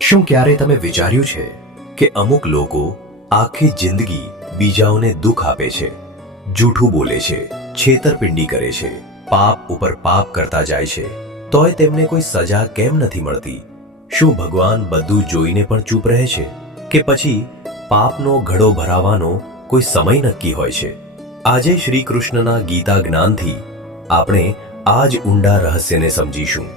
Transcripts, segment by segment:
શું ક્યારે તમે વિચાર્યું છે કે અમુક લોકો આખી જિંદગી બીજાઓને દુઃખ આપે છે, જૂઠું બોલે છે, છેતરપિંડી કરે છે, પાપ ઉપર પાપ કરતા જાય છે, તોય તેમને કોઈ સજા કેમ નથી મળતી? શું ભગવાન બધું જોઈને પણ ચૂપ રહે છે કે પછી પાપનો ઘડો ભરાવાનો કોઈ સમય નક્કી હોય છે? આજે શ્રી કૃષ્ણના ગીતા જ્ઞાનથી આપણે આ જ ઊંડા રહસ્યને સમજીશું.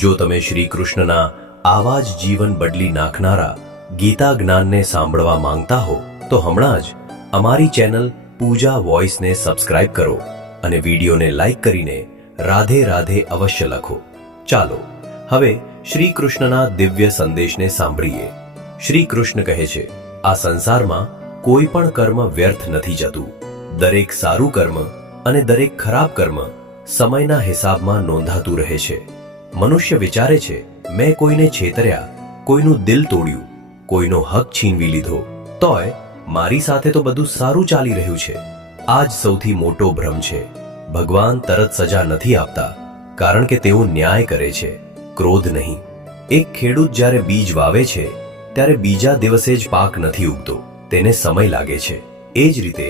જો તમે શ્રી કૃષ્ણના આવા જ જીવન બદલી નાખનારા ગીતા જ્ઞાનને સાંભળવા માંગતા હો તો હમણાં જ અમારી ચેનલ પૂજા વોઇસને સબસ્ક્રાઇબ કરો અને વિડીયોને લાઈક કરીને રાધે રાધે અવશ્ય લખો. ચાલો હવે શ્રી કૃષ્ણના દિવ્ય સંદેશને સાંભળીએ. શ્રી કૃષ્ણ કહે છે, આ સંસારમાં કોઈ પણ કર્મ વ્યર્થ નથી જતું. દરેક સારું કર્મ અને દરેક ખરાબ કર્મ સમયના હિસાબમાં નોંધાતું રહે છે. મનુષ્ય વિચારે છે, મેં કોઈને છેતર્યા, કોઈનું દિલ તોડ્યું, કોઈનો હક છીનવી લીધો, તોય મારી સાથે તો બધું સારું ચાલી રહ્યું છે. આ જ સૌથી મોટો ભ્રમ છે. ભગવાન તરત સજા નથી આપતા, કારણ કે તેઓ ન્યાય કરે છે, ક્રોધ નહીં. એક ખેડૂત જ્યારે બીજ વાવે છે ત્યારે બીજા દિવસે જ પાક નથી ઉગતો, તેને સમય લાગે છે. એ જ રીતે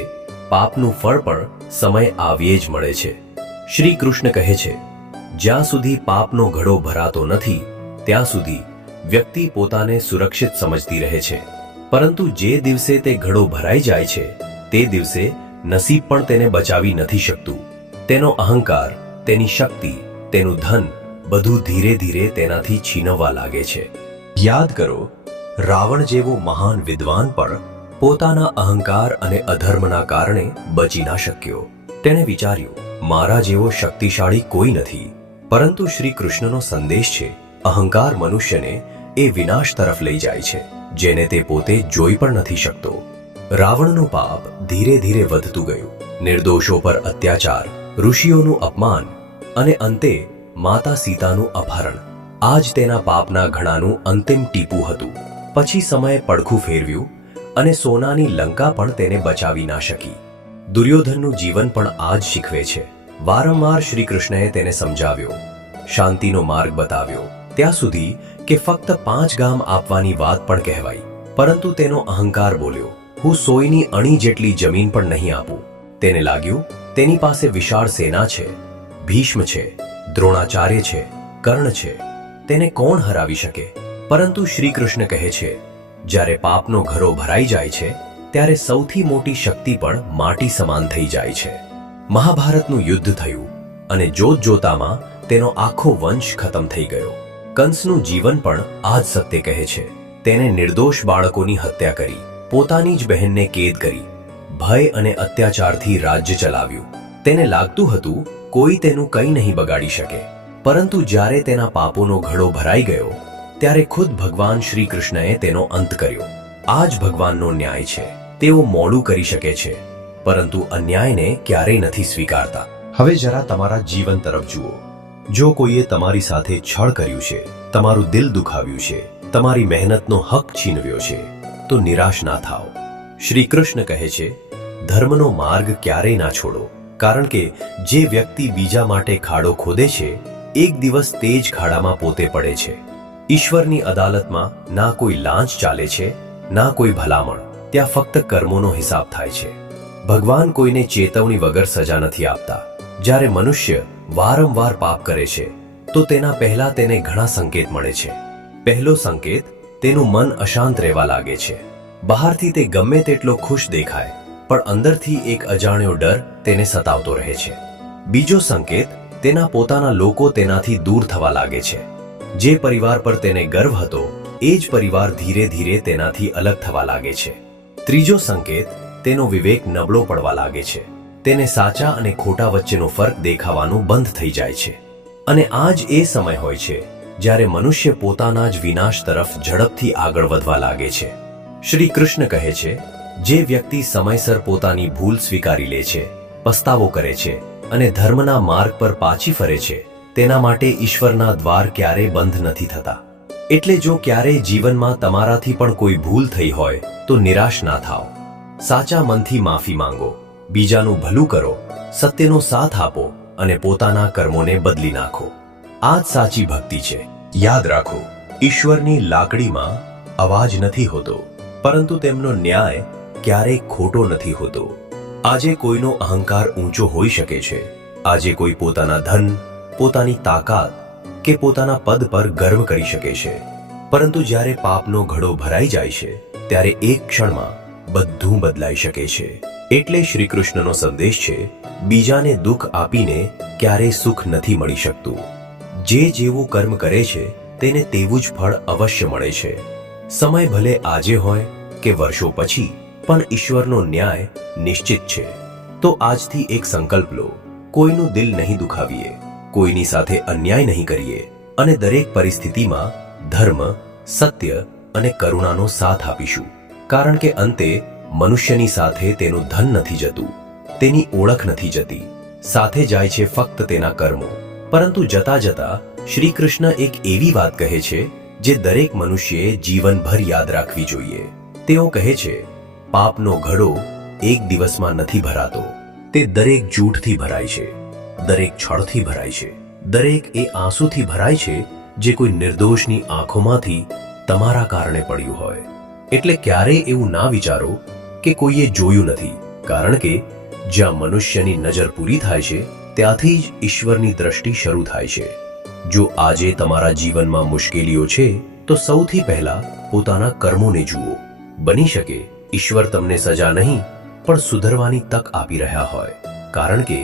પાપનું ફળ પણ સમય આવ્યે જ મળે છે. શ્રી કૃષ્ણ કહે છે, જ્યાં સુધી પાપનો ઘડો ભરાતો નથી ત્યાં સુધી વ્યક્તિ પોતાને સુરક્ષિત સમજતી રહે છે. પરંતુ જે દિવસે તે ઘડો ભરાઈ જાય છે તે દિવસે નસીબ પણ તેને બચાવી નથી શકતું. તેનો અહંકાર, તેની શક્તિ, તેનું ધન બધું ધીરે ધીરે તેનાથી છીનવવા લાગે છે. યાદ કરો, રાવણ જેવો મહાન વિદ્વાન પણ પોતાના અહંકાર અને અધર્મના કારણે બચી ના શક્યો. તેણે વિચાર્યું, મારા જેવો શક્તિશાળી કોઈ નથી. પરંતુ શ્રી કૃષ્ણનો સંદેશ છે, અહંકાર મનુષ્યને એ વિનાશ તરફ લઈ જાય છે જેને તે પોતે જોઈ પણ નથી શકતો. રાવણનું પાપ ધીરે ધીરે વધતું ગયું. નિર્દોષો પર અત્યાચાર, ઋષિઓનું અપમાન અને અંતે માતા સીતાનું અપહરણ આ જ તેના પાપના ઘડાનું અંતિમ ટીપું હતું. પછી સમયે પડખું ફેરવ્યું અને સોનાની લંકા પણ તેને બચાવી ના શકી. દુર્યોધનનું જીવન પણ આ જ શીખવે છે. વારંવાર શ્રી કૃષ્ણએ તેને સમજાવ્યો, શાંતિનો માર્ગ બતાવ્યો, ત્યાં સુધી કે ફક્ત 5 ગામ આપવાની વાત પણ કહેવાઈ. પરંતુ તેનો અહંકાર બોલ્યો, હું સોયની અણી જેટલી જમીન પણ નહીં આપું. તેને લાગ્યું તેની પાસે વિશાળ સેના છે, ભીષ્મ છે, દ્રોણાચાર્ય છે, કર્ણ છે, તેને કોણ હરાવી શકે? પરંતુ શ્રી કૃષ્ણ કહે છે, જ્યારે પાપનો ઘરો ભરાઈ જાય છે ત્યારે સૌથી મોટી શક્તિ પણ માટી સમાન થઈ જાય છે. મહાભારતનું યુદ્ધ થયું અને જોત જોતામાં તેનો આખો વંશ ખતમ થઈ ગયો. કંસનું જીવન પણ આ જ સત્ય કહે છે. તેને નિર્દોષ બાળકોની હત્યા કરી, પોતાની જ બહેનને કેદ કરી, ભય અને અત્યાચારથી રાજ્ય ચલાવ્યું. તેને લાગતું હતું કોઈ તેનું કંઈ નહીં બગાડી શકે. પરંતુ જ્યારે તેના પાપોનો ઘડો ભરાઈ ગયો ત્યારે ખુદ ભગવાન શ્રી કૃષ્ણએ તેનો અંત કર્યો. આ જ ભગવાનનો ન્યાય છે. તેઓ મોડું કરી શકે છે પરંતુ અન્યાયને ક્યારેય નથી સ્વીકારતા. હવે જરા તમારા જીવન તરફ જુઓ. જો કોઈએ તમારી સાથે છળ કર્યું છે, તમારું દિલ દુખાવ્યું છે, તમારી મહેનતનો હક છીનવ્યો છે, તો નિરાશ ના થાઓ. શ્રી કૃષ્ણ કહે છે, ધર્મનો માર્ગ ક્યારેય ના છોડો, કારણ કે જે વ્યક્તિ બીજા માટે ખાડો ખોદે છે એક દિવસ તે જ ખાડામાં પોતે પડે છે. ઈશ્વરની અદાલતમાં ના કોઈ લાંચ ચાલે છે, ના કોઈ ભલામણ. ત્યાં ફક્ત કર્મોનો હિસાબ થાય છે. ભગવાન કોઈને ચેતવણી વગર સજા નથી આપતા. જ્યારે મનુષ્ય વારંવાર પાપ કરે છે તો તેના પહેલા તેને ઘણા સંકેત મળે છે. પહેલો સંકેત, તેનું મન અશાંત રહેવા લાગે છે. બહારથી તે ગમે તેટલો ખુશ દેખાય પણ અંદરથી એક અજાણ્યો ડર તેને સતાવતો રહે છે. બીજો સંકેત, તેના પોતાના લોકો તેનાથી દૂર થવા લાગે છે. જે પરિવાર પર તેને ગર્વ હતો એ જ પરિવાર ધીરે ધીરે તેનાથી અલગ થવા લાગે છે. ત્રીજો સંકેત, તેનો વિવેક નબળો પડવા લાગે છે. તેને સાચા અને ખોટા વચ્ચેનો ફરક દેખાવાનું બંધ થઈ જાય છે. અને આ જ એ સમય હોય છે જ્યારે મનુષ્ય પોતાના જ વિનાશ તરફ ઝડપથી આગળ વધવા લાગે છે. શ્રી કૃષ્ણ કહે છે, જે વ્યક્તિ સમયસર પોતાની ભૂલ સ્વીકારી લે છે, પસ્તાવો કરે છે અને ધર્મના માર્ગ પર પાછી ફરે છે, તેના માટે ઈશ્વરના દ્વાર ક્યારેય બંધ નથી થતા. એટલે જો ક્યારેય જીવનમાં તમારાથી પણ કોઈ ભૂલ થઈ હોય તો નિરાશ ના થાઓ. સાચા મનથી માફી માંગો, બીજાનું ભલું કરો, સત્યનો સાથ આપો અને પોતાના કર્મોને બદલી નાખો. આ જ સાચી ભક્તિ છે. યાદ રાખો, ઈશ્વરની લાકડીમાં અવાજ નથી હોતો, પરંતુ તેમનો ન્યાય ક્યારેય ખોટો નથી હોતો. આજે કોઈનો અહંકાર ઊંચો હોઈ શકે છે. આજે કોઈ પોતાના ધન, પોતાની તાકાત કે પોતાના પદ પર ગર્વ કરી શકે છે, પરંતુ જ્યારે પાપનો ઘડો ભરાઈ જાય છે ત્યારે એક ક્ષણમાં બધું બદલાઈ શકે છે. એટલે શ્રી કૃષ્ણનો સંદેશ છે, બીજાને દુઃખ આપીને ક્યારેય સુખ નથી મળી શકતું. જે જેવું કર્મ કરે છે તેને તેવું જ ફળ અવશ્ય મળે છે. સમય ભલે આજે હોય કે વર્ષો પછી, પણ ઈશ્વરનો ન્યાય નિશ્ચિત છે. તો આજથી એક સંકલ્પ લો, કોઈનું દિલ નહીં દુખાવીએ, કોઈની સાથે અન્યાય નહીં કરીએ અને દરેક પરિસ્થિતિમાં ધર્મ, સત્ય અને કરુણાનો સાથ આપીશું. કારણ કે અંતે મનુષ્યની સાથે તેનું ધન નથી જતું, તેની ઓળખ નથી જતી, સાથે જાય છે ફક્ત તેના કર્મો. પરંતુ જતા જતા શ્રી કૃષ્ણ એક એવી વાત કહે છે જે દરેક મનુષ્યએ જીવનભર યાદ રાખવી જોઈએ. તેઓ કહે છે, પાપનો ઘડો એક દિવસમાં નથી ભરાતો. તે દરેક જૂઠથી ભરાય છે, દરેક છળથી ભરાય છે, દરેક એ આંસુથી ભરાય છે જે કોઈ નિર્દોષની આંખોમાંથી તમારા કારણે પડ્યું હોય. એટલે ક્યારેય એવું ના વિચારો કે કોઈએ જોયું નથી, કારણ કે જ્યાં મનુષ્યની નજર પૂરી થાય છે ત્યાંથી જ ઈશ્વરની દ્રષ્ટિ શરૂ થાય છે. જો આજે તમારા જીવનમાં મુશ્કેલીઓ છે તો સૌથી પહેલા પોતાના કર્મોને જુઓ. બની શકે ઈશ્વર તમને સજા નહીં પણ સુધરવાની તક આપી રહ્યા હોય, કારણ કે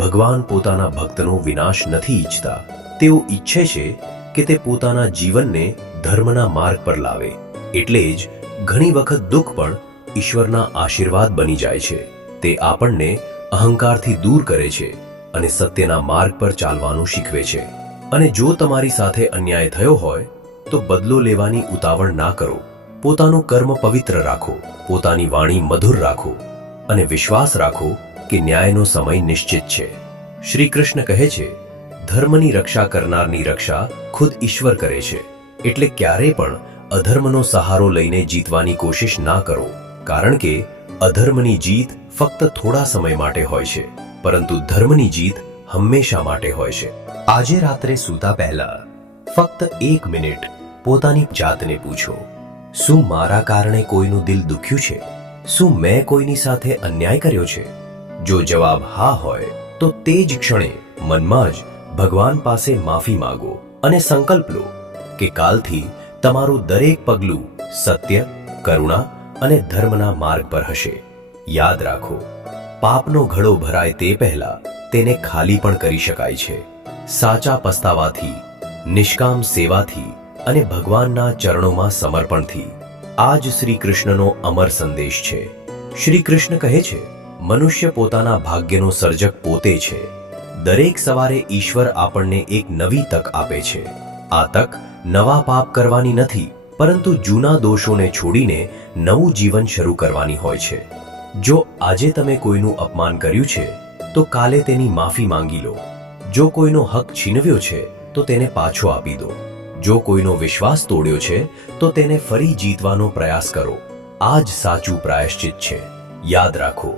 ભગવાન પોતાના ભક્તનો વિનાશ નથી ઈચ્છતા. તેઓ ઈચ્છે છે કે તે પોતાના જીવનને ધર્મના માર્ગ પર લાવે. એટલે જ ઘણી વખત દુઃખ પણ ઈશ્વરના આશીર્વાદ બની જાય છે. તે આપણને અહંકારથી દૂર કરે છે અને સત્યના માર્ગ પર ચાલવાનું શીખવે છે. અને જો તમારી સાથે અન્યાય થયો હોય તો બદલો લેવાની ઉતાવળ ના કરો. પોતાનું કર્મ પવિત્ર રાખો, પોતાની વાણી મધુર રાખો અને વિશ્વાસ રાખો કે ન્યાયનો સમય નિશ્ચિત છે. શ્રી કૃષ્ણ કહે છે, ધર્મની રક્ષા કરનારની રક્ષા ખુદ ઈશ્વર કરે છે. એટલે ક્યારે પણ અધર્મનો સહારો લઈને જીતવાની કોશિશ ના કરો, કારણ કે અધર્મની જીત ફક્ત થોડા સમય માટે હોય છે, પરંતુ ધર્મની જીત હંમેશા માટે હોય છે. આજે રાત્રે સૂતા પહેલા ફક્ત 1 મિનિટ પોતાની જાતને પૂછો, શું મારા કારણે કોઈનું દિલ દુખ્યું છે? શું મેં કોઈની સાથે અન્યાય કર્યો છે? જો જવાબ હા હોય તો તે જ ક્ષણે મનમાં જ ભગવાન પાસે માફી માંગો અને સંકલ્પ લો કે કાલથી તમારું દરેક પગલું સત્ય, કરુણા અને ધર્મના માર્ગ પર હશે. યાદ રાખો, પાપનો ઘડો ભરાય તે પહેલા તેને ખાલી પણ કરી શકાય છે. સાચા પસ્તાવાથી, નિષ્કામ સેવાથી અને ભગવાનના ચરણોમાં સમર્પણથી. આ જ શ્રી કૃષ્ણનો અમર સંદેશ છે. શ્રી કૃષ્ણ કહે છે, મનુષ્ય પોતાના ભાગ્યનો સર્જક પોતે છે. દરેક સવારે ઈશ્વર આપણને એક નવી તક આપે છે. આ તક નવા પાપ કરવાની નથી, પરંતુ જૂના દોષોને છોડીને નવું જીવન શરૂ કરવાની હોય છે. જો આજે તમે કોઈનું અપમાન કર્યું છે તો કાલે તેની માફી માંગી લો. જો કોઈનો હક છીનવ્યો છે તો તેને પાછો આપી દો. જો કોઈનો વિશ્વાસ તોડ્યો છે તો તેને ફરી જીતવાનો પ્રયાસ કરો. આ જ સાચું પ્રાયશ્ચિત છે. યાદ રાખો,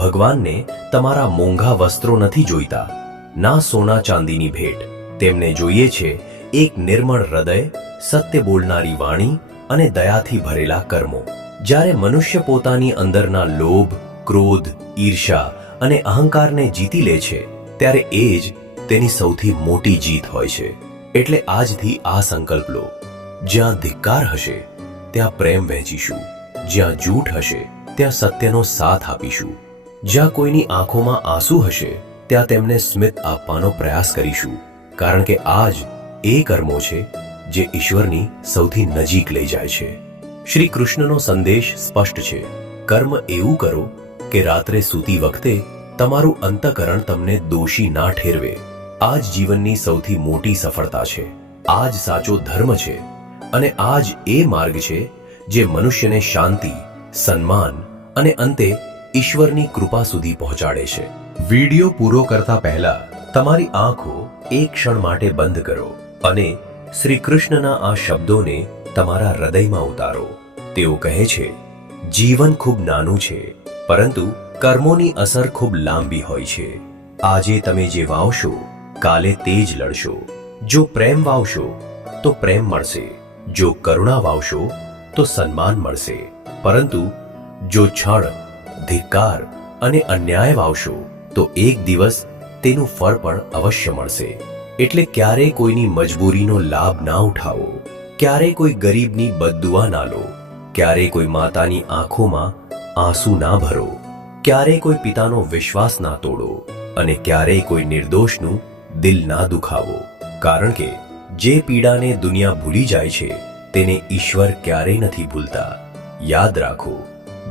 ભગવાનને તમારા મોંઘા વસ્ત્રો નથી જોઈતા, ના સોના ચાંદીની ભેટ. તેમને જોઈએ છે એક નિર્મળ હૃદય, સત્ય બોલનારી વાણી અને દયાથી ભરેલા કર્મો. જ્યારે મનુષ્ય પોતાની અંદરના લોભ, ક્રોધ, ઈર્ષા અને અહંકારને જીતી લે છે ત્યારે એ જ તેની સૌથી મોટી જીત હોય છે. એટલે આજથી આ સંકલ્પ લો, જ્યાં ધિક્કાર હશે ત્યાં પ્રેમ વહેંચીશું, જ્યાં જૂઠ હશે ત્યાં સત્યનો સાથ આપીશું, જ્યાં કોઈની આંખોમાં આંસુ હશે ત્યાં તેમને સ્મિત આપવાનો પ્રયાસ કરીશું. કારણ કે આ જ એ કર્મો છે જે ઈશ્વરની સૌથી નજીક લઈ જાય છે. શ્રી કૃષ્ણનો સંદેશ સ્પષ્ટ છે. કર્મ એવું કરો કે રાત્રે સૂતી વખતે તમારું અંતઃકરણ તમને દોષી ના ઠેરવે. આ જ જીવનની સૌથી મોટી સફળતા છે. આ જ સાચો ધર્મ છે અને આ જ એ માર્ગ છે જે મનુષ્યને શાંતિ, સન્માન અને અંતે ઈશ્વરની કૃપા સુધી પહોંચાડે છે. વિડિયો પૂરો કરતા પહેલા તમારી આંખો એક ક્ષણ માટે બંધ કરો અને શ્રી કૃષ્ણના આ શબ્દોને તમારા હૃદયમાં ઉતારો. તેઓ કહે છે, જીવન ખૂબ નાનું છે, પરંતુ કર્મોની અસર ખૂબ લાંબી હોય છે. આજે તમે જે વાવશો કાલે તે જ લડશો. જો પ્રેમ વાવશો તો પ્રેમ મળશે, જો કરુણા વાવશો તો સન્માન મળશે, પરંતુ જો છળ, ધિક્કાર અને અન્યાય વાવશો તો એક દિવસ તેનું ફળ પણ અવશ્ય મળશે. એટલે ક્યારેય કોઈની મજબૂરીનો લાભ ના ઉઠાવો, ક્યારેય કોઈ ગરીબની બદદુઆ ના લો, ક્યારેય કોઈ માતાની આંખોમાં આંસુ ના ભરો, ક્યારેય કોઈ પિતાનો વિશ્વાસ ના તોડો અને ક્યારેય કોઈ નિર્દોષનું દિલ ના દુખાવો. કારણ કે જે પીડાને દુનિયા ભૂલી જાય છે તેને ઈશ્વર ક્યારેય નથી ભૂલતા. યાદ રાખો,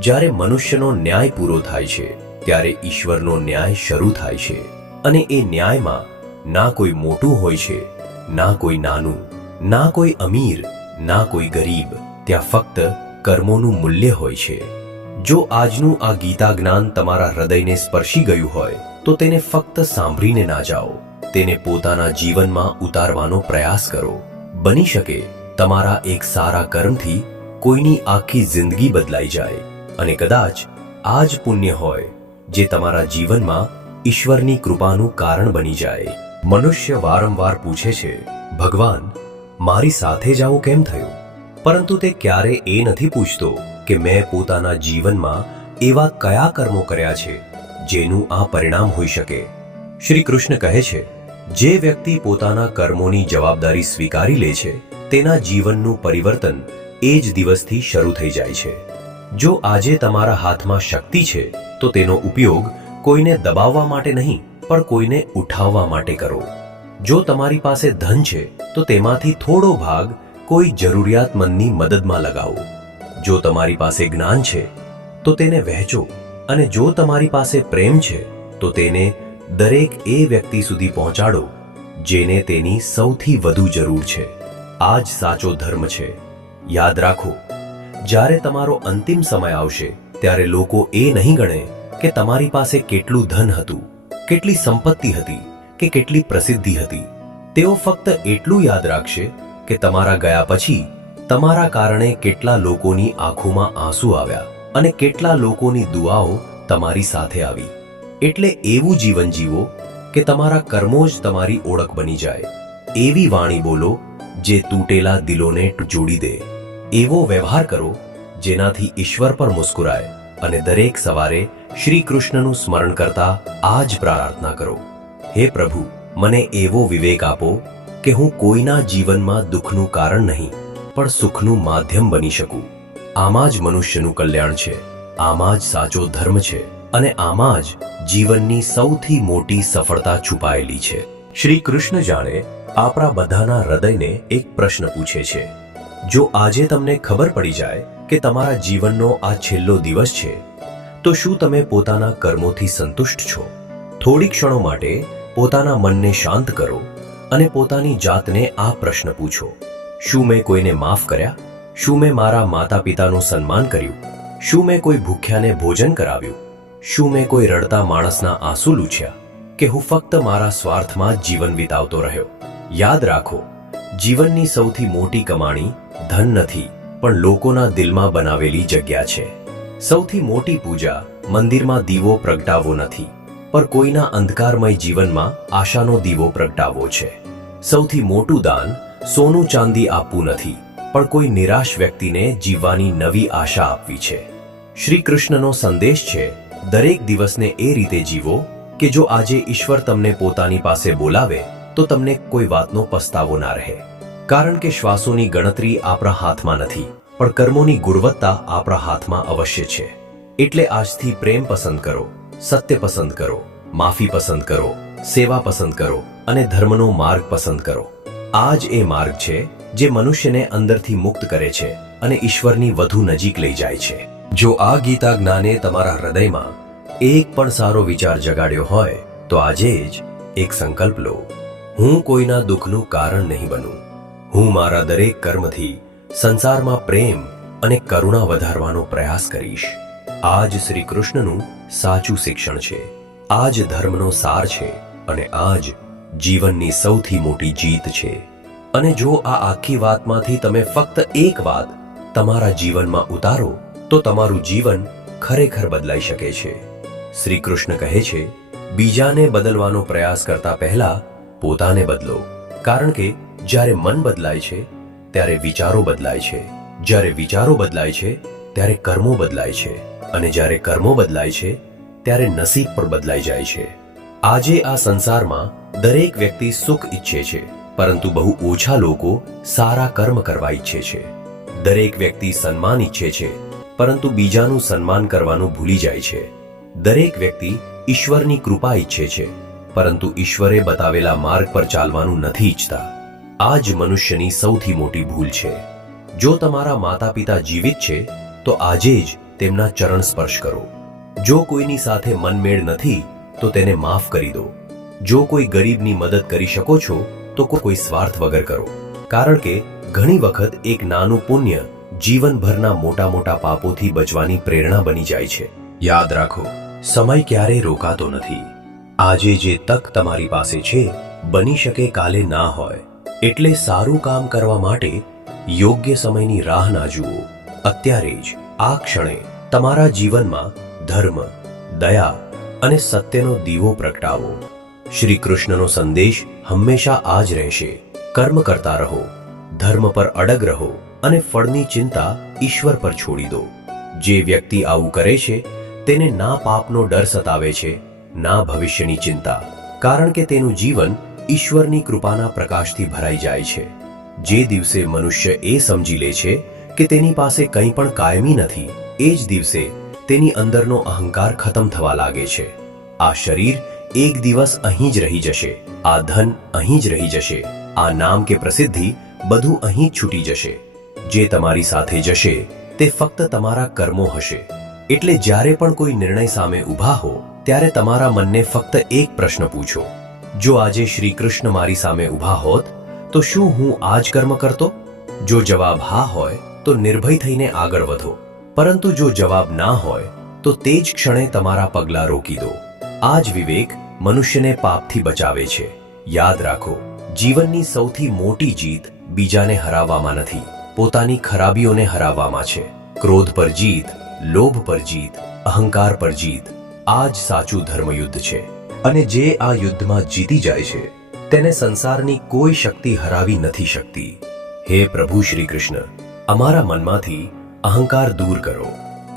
જ્યારે મનુષ્યનો ન્યાય પૂરો થાય છે ત્યારે ઈશ્વરનો ન્યાય શરૂ થાય છે, અને એ ન્યાયમાં ના કોઈ મોટું હોય છે, ના કોઈ નાનું, ના કોઈ અમીર, ના કોઈ ગરીબ. ત્યાં ફક્ત કર્મોનું મૂલ્ય હોય છે. જો આજનું આ ગીતા જ્ઞાન તમારા હૃદયને સ્પર્શી ગયું હોય તો તેને ફક્ત સાંભળીને ના જાઓ, તેને પોતાના જીવનમાં ઉતારવાનો પ્રયાસ કરો. બની શકે તમારા એક સારા કર્મથી કોઈની આખી જિંદગી બદલાઈ જાય, અને કદાચ આ જ પુણ્ય હોય જે તમારા જીવનમાં ઈશ્વરની કૃપાનું કારણ બની જાય. મનુષ્ય વારંવાર પૂછે છે, ભગવાન મારી સાથે જ આવું કેમ થયું? પરંતુ તે ક્યારે એ નથી પૂછતો કે મેં પોતાના જીવનમાં એવા કયા કર્મો કર્યા છે જેનું આ પરિણામ હોઈ શકે. શ્રી કૃષ્ણ કહે છે, જે વ્યક્તિ પોતાના કર્મોની જવાબદારી સ્વીકારી લે છે તેના જીવનનું પરિવર્તન એ જ દિવસથી શરૂ થઈ જાય છે. જો આજે તમારા હાથમાં શક્તિ છે તો તેનો ઉપયોગ કોઈને દબાવવા માટે નહીં પણ કોઈને ઉઠાવવા માટે કરો. જો તમારી પાસે ધન છે તો તેમાંથી થોડો ભાગ કોઈ જરૂરિયાતમંદની મદદમાં લગાવો. જો તમારી પાસે જ્ઞાન છે તો તેને વહેંચો, અને જો તમારી પાસે પ્રેમ છે તો તેને દરેક એ વ્યક્તિ સુધી પહોંચાડો જેને તેની સૌથી વધુ જરૂર છે. આ જ સાચો ધર્મ છે. યાદ રાખો, જ્યારે તમારો અંતિમ સમય આવશે ત્યારે લોકો એ નહીં ગણે કે તમારી પાસે કેટલું ધન હતું, કેટલી સંપત્તિ હતી કે કેટલી પ્રસિદ્ધિ હતી. તેઓ ફક્ત એટલું યાદ રાખશે કે તમારા ગયા પછી તમારા કારણે કેટલા લોકોની આંખોમાં આંસુ આવ્યા અને કેટલા લોકોની દુઆઓ તમારી સાથે આવી. એટલે એવું જીવન જીવો કે તમારા કર્મો જ તમારી ઓળખ બની જાય. એવી વાણી બોલો જે તૂટેલા દિલોને જોડી દે. એવો વ્યવહાર કરો જેનાથી ઈશ્વર પર મુસ્કુરાય, અને દરેક સવારે શ્રી કૃષ્ણનું સ્મરણ કરતા આ જ પ્રાર્થના કરો, હે પ્રભુ, મને એવો વિવેક આપો કે હું કોઈના જીવનમાં દુઃખનું કારણ નહીં પણ સુખનું માધ્યમ બની શકું. આમાં જ મનુષ્યનું કલ્યાણ છે, આમાં જ સાચો ધર્મ છે, અને આમાં જ જીવનની સૌથી મોટી સફળતા છુપાયેલી છે. શ્રી કૃષ્ણ જાણે આપણા બધાના હૃદયને એક પ્રશ્ન પૂછે છે. જો આજે તમને ખબર પડી જાય કે તમારા જીવનનો આ છેલ્લો દિવસ છે તો શું તમે પોતાના કર્મોથી સંતુષ્ટ છો? થોડી ક્ષણો માટે પોતાના મનને શાંત કરો અને પોતાની જાતને આ પ્રશ્ન પૂછો, શું મેં કોઈને માફ કર્યા? શું મેં મારા માતા પિતાનું સન્માન કર્યું? શું મેં કોઈ ભૂખ્યાને ભોજન કરાવ્યું? શું મેં કોઈ રડતા માણસના આંસુ લૂછ્યા? કે હું ફક્ત મારા સ્વાર્થમાં જ જીવન વિતાવતો રહ્યો? યાદ રાખો, જીવનની સૌથી મોટી કમાણી ધન નથી પણ લોકોના દિલમાં બનાવેલી જગ્યા છે. સૌથી મોટી પૂજા મંદિરમાં દીવો પ્રગટાવવો નથી પણ કોઈના અંધકારમય જીવનમાં આશાનો દીવો પ્રગટાવવો છે. સૌથી મોટું દાન સોનું ચાંદી આપવું નથી પણ કોઈ નિરાશ વ્યક્તિને જીવવાની નવી આશા આપવી છે. શ્રી કૃષ્ણનો સંદેશ છે, દરેક દિવસને એ રીતે જીવો કે જો આજે ઈશ્વર તમને પોતાની પાસે બોલાવે તો તમને કોઈ વાતનો પસ્તાવો ના રહે. કારણ કે શ્વાસોની ગણતરી આપણા હાથમાં નથી પણ કર્મોની ગુણવત્તા આપણા હાથમાં અવશ્ય છે. એટલે આજથી પ્રેમ પસંદ કરો, સત્ય પસંદ કરો, માફી પસંદ કરો, સેવા પસંદ કરો અને ધર્મનો માર્ગ પસંદ કરો. આ જ એ માર્ગ છે જે મનુષ્યને અંદરથી મુક્ત કરે છે અને ઈશ્વરની વધુ નજીક લઈ જાય છે. જો આ ગીતા જ્ઞાને તમારા હૃદયમાં એક પણ સારો વિચાર જગાડ્યો હોય તો આજે જ એક સંકલ્પ લો, હું કોઈના દુઃખનું કારણ નહીં બનું. હું મારા દરેક કર્મથી સંસારમાં પ્રેમ અને કરુણા વધારવાનો પ્રયાસ કરીશ. આ જ શ્રી કૃષ્ણનું સાચું શિક્ષણ છે, આ જ ધર્મનો સાર છે અને આ જ જીવનની સૌથી મોટી જીત છે. અને જો આ આખી વાતમાંથી તમે ફક્ત એક વાત તમારા જીવનમાં ઉતારો તો તમારું જીવન ખરેખર બદલાઈ શકે છે. શ્રી કૃષ્ણ કહે છે, બીજાને બદલવાનો પ્રયાસ કરતા પહેલા પોતાને બદલો, કારણ કે જ્યારે મન બદલાય છે ત્યારે વિચારો બદલાય છે, જ્યારે વિચારો બદલાય છે ત્યારે કર્મો બદલાય છે, અને જ્યારે કર્મો બદલાય છે ત્યારે નસીબ પણ બદલાઈ જાય છે. આજે આ સંસારમાં દરેક વ્યક્તિ સુખ ઈચ્છે છે, પરંતુ બહુ ઓછા લોકો સારા કર્મ કરવા ઈચ્છે છે. દરેક વ્યક્તિ સન્માન ઈચ્છે છે, પરંતુ બીજાનું સન્માન કરવાનું ભૂલી જાય છે. દરેક વ્યક્તિ ઈશ્વરની કૃપા ઈચ્છે છે, પરંતુ ઈશ્વરે બતાવેલા માર્ગ પર ચાલવાનું નથી ઈચ્છતા. આ જ મનુષ્યની સૌથી મોટી ભૂલ છે. જો તમારા માતા પિતા જીવિત છે તો આજે જ તેમના ચરણ સ્પર્શ કરો. જો કોઈની સાથે મનમેળ નથી તો તેને માફ કરી દો. જો કોઈ ગરીબની મદદ કરી શકો છો તો કોઈ સ્વાર્થ વગર કરો, કારણ કે ઘણી વખત એક નાનું પુણ્ય જીવનભરના મોટા મોટા પાપોથી બચવાની પ્રેરણા બની જાય છે. યાદ રાખો, સમય ક્યારેય રોકાતો નથી. આજે જે તક તમારી પાસે છે બની શકે કાલે ના હોય, એટલે સારું કામ કરવા માટે યોગ્ય સમયની રાહ ના જુઓ. અત્યારે જ આ ક્ષણે તમારા જીવનમાં ધર્મ, દયા અને સત્યનો દીવો પ્રગટાવો. શ્રી કૃષ્ણનો સંદેશ હંમેશા આ જ રહેશે. કર્મ કરતા રહો, ધર્મ પર અડગ રહો અને ફળની ચિંતા ઈશ્વર પર છોડી દો. જે વ્યક્તિ આવું કરે છે તેને ના પાપનો ડર સતાવે છે, ના ભવિષ્યની ચિંતા, કારણ કે તેનું જીવન ઈશ્વરની કૃપાના પ્રકાશથી ભરાઈ જાય છે. જે દિવસે મનુષ્ય એ સમજી લે છે કે તેની પાસે કંઈ પણ કાયમી નથી, એ જ દિવસે તેની અંદરનો અહંકાર ખતમ થવા લાગે છે. આ શરીર એક દિવસ અહીં જ રહી જશે, આ ધન અહીં જ રહી જશે, આ નામ કે પ્રસિદ્ધિ બધું અહીં જ છૂટી જશે. જે તમારી સાથે જશે તે ફક્ત તમારા કર્મો હશે. એટલે જ્યારે પણ કોઈ નિર્ણય સામે ઊભા હો ત્યારે તમારા મનને ફક્ત એક પ્રશ્ન પૂછો: જો આજે શ્રી કૃષ્ણ મારી સામે ઊભા હોત તો શું હું આ જ કર્મ કરતો? જો જવાબ હા હોય તો નિર્ભય થઈને આગળ વધો, પરંતુ જો જવાબ ના હોય તો તે જ ક્ષણે તમારા પગલાં રોકી દો. આ જ વિવેક મનુષ્યને પાપથી બચાવે છે. યાદ રાખો, જીવનની સૌથી મોટી જીત બીજાને હરાવવામાં નથી, પોતાની ખરાબીઓને હરાવવામાં છે. ક્રોધ પર જીત, લોભ પર જીત, અહંકાર પર જીત, આ જ સાચું ધર્મયુદ્ધ છે. અને જે આ યુદ્ધમાં જીતી જાય છે તેને સંસારની કોઈ શક્તિ હરાવી નથી શકતી. હે પ્રભુ શ્રી કૃષ્ણ, અમારા મનમાંથી અહંકાર દૂર કરો,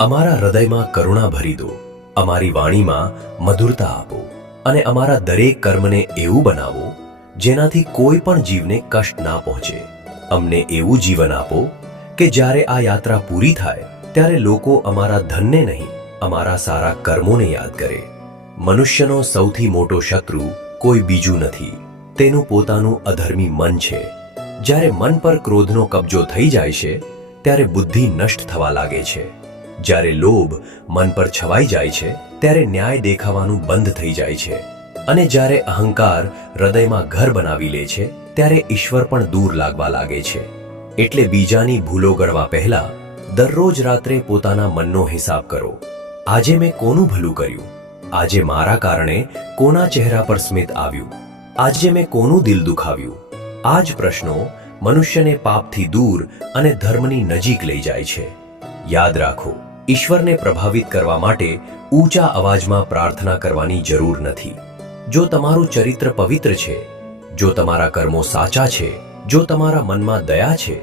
અમારા હૃદયમાં કરુણા ભરી દો, અમારી વાણીમાં મધુરતા આપો અને અમારા દરેક કર્મને એવું બનાવો જેનાથી કોઈ પણ જીવને કષ્ટ ના પહોંચે. અમને એવું જીવન આપો કે જ્યારે આ યાત્રા પૂરી થાય ત્યારે લોકો અમારા ધનને નહીં, અમારા સારા કર્મોને યાદ કરે. મનુષ્યનો સૌથી મોટો શત્રુ કોઈ બીજું નથી, તેનું પોતાનું અધર્મી મન છે. જ્યારે મન પર ક્રોધનો કબજો થઈ જાય છે ત્યારે બુદ્ધિ નષ્ટ થવા લાગે છે. જ્યારે લોભ મન પર છવાઈ જાય છે ત્યારે ન્યાય દેખાવાનું બંધ થઈ જાય છે. અને જ્યારે અહંકાર હૃદયમાં ઘર બનાવી લે છે ત્યારે ઈશ્વર પણ દૂર લાગવા લાગે છે. એટલે બીજાની ભૂલો ગણવા પહેલા દરરોજ રાત્રે પોતાના મનનો હિસાબ કરો. આજે મેં કોનું ભલું કર્યું? આજે મારા કારણે કોના ચહેરા પર સ્મિત આવ્યું? આજે મેં કોનું દિલ દુખાવ્યું? આ જ પ્રશ્નો મનુષ્યને પાપથી દૂર અને ધર્મની નજીક લઈ જાય છે. યાદ રાખો, ઈશ્વરને પ્રભાવિત કરવા માટે ઊંચા અવાજમાં પ્રાર્થના કરવાની જરૂર નથી. જો તમારું ચરિત્ર પવિત્ર છે, જો તમારા કર્મો સાચા છે, જો તમારા મનમાં દયા છે,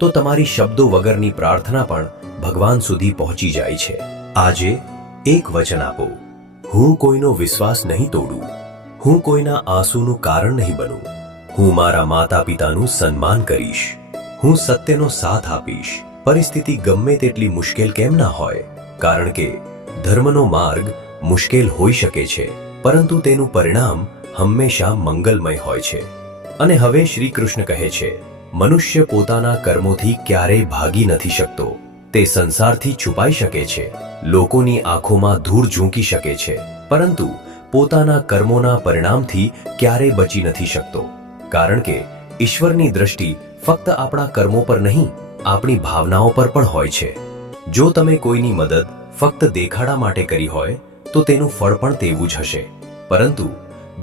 તો તમારી શબ્દો વગરની પ્રાર્થના પણ ભગવાન સુધી પહોંચી જાય છે. આજે એક વચન આપો: હું કોઈનો વિશ્વાસ નહીં તોડું, હું કોઈના આંસુનું કારણ નહીં બનું, હું મારા માતા પિતાનું સન્માન કરીશ, હું સત્યનો સાથ આપીશ. પરિસ્થિતિ ગમે તેટલી મુશ્કેલ કેમ ના હોય, કારણ કે ધર્મનો માર્ગ મુશ્કેલ હોઈ શકે છે, પરંતુ તેનું પરિણામ હંમેશા મંગલમય હોય છે. અને હવે શ્રી કૃષ્ણ કહે છે, મનુષ્ય પોતાના કર્મોથી ક્યારેય ભાગી નથી શકતો. તે સંસારથી છુપાઈ શકે છે, લોકોની આંખોમાં ધૂળ ઝૂંકી શકે છે, પરંતુ પોતાના કર્મોના પરિણામથી ક્યારેય બચી નથી શકતો. કારણ કે ઈશ્વરની દ્રષ્ટિ ફક્ત આપણા કર્મો પર નહીં, આપણી ભાવનાઓ પર પણ હોય છે. જો તમે કોઈની મદદ ફક્ત દેખાડા માટે કરી હોય તો તેનું ફળ પણ તેવું જ હશે. પરંતુ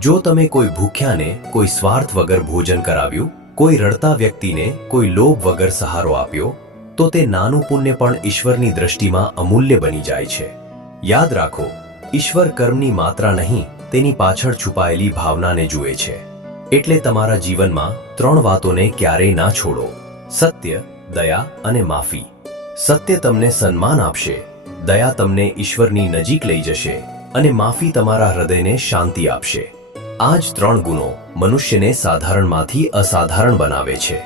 જો તમે કોઈ ભૂખ્યાને કોઈ સ્વાર્થ વગર ભોજન કરાવ્યું, કોઈ રડતા વ્યક્તિને કોઈ લોભ વગર સહારો આપ્યો, તો તે નાનું પુણ્ય પણ ઈશ્વરની દ્રષ્ટિમાં અમૂલ્ય બની જાય છે. યાદ રાખો, ઈશ્વર કર્મની માત્રા નહીં, તેની પાછળ છુપાયેલી ભાવનાને જુએ છે. એટલે તમારા જીવનમાં 3 વાતોને ક્યારેય ના છોડો: સત્ય, દયા અને માફી. સત્ય તમને સન્માન આપશે, દયા તમને ઈશ્વરની નજીક લઈ જશે અને માફી તમારા હૃદયને શાંતિ આપશે. આ જ 3 ગુણો મનુષ્યને સાધારણમાંથી અસાધારણ બનાવે છે.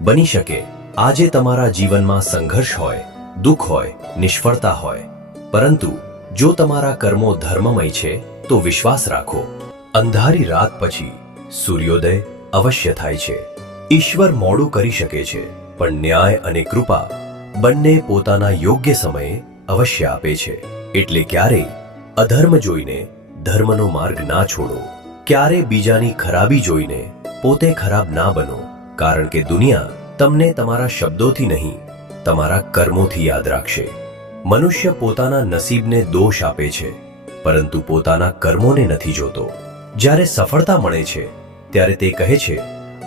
બની શકે આજે તમારા જીવનમાં સંઘર્ષ હોય, દુઃખ હોય, નિષ્ફળતા હોય, પરંતુ જો તમારા કર્મો ધર્મમય છે તો વિશ્વાસ રાખો, અંધારી રાત પછી સૂર્યોદય અવશ્ય થાય છે. ઈશ્વર મોડું કરી શકે છે, પણ ન્યાય અને કૃપા બંને પોતાના યોગ્ય સમયે અવશ્ય આપે છે. એટલે ક્યારેય અધર્મ જોઈને ધર્મનો માર્ગ ના છોડો. ક્યારે બીજાની ખરાબી જોઈને પોતે ખરાબ ના બનો, કારણ કે દુનિયા તમને તમારા શબ્દોથી નહીં, તમારા કર્મોથી યાદ રાખશે. મનુષ્ય પોતાના નસીબને દોષ આપે છે, પરંતુ પોતાના કર્મોને નથી જોતો. જ્યારે સફળતા મળે છે ત્યારે તે કહે છે,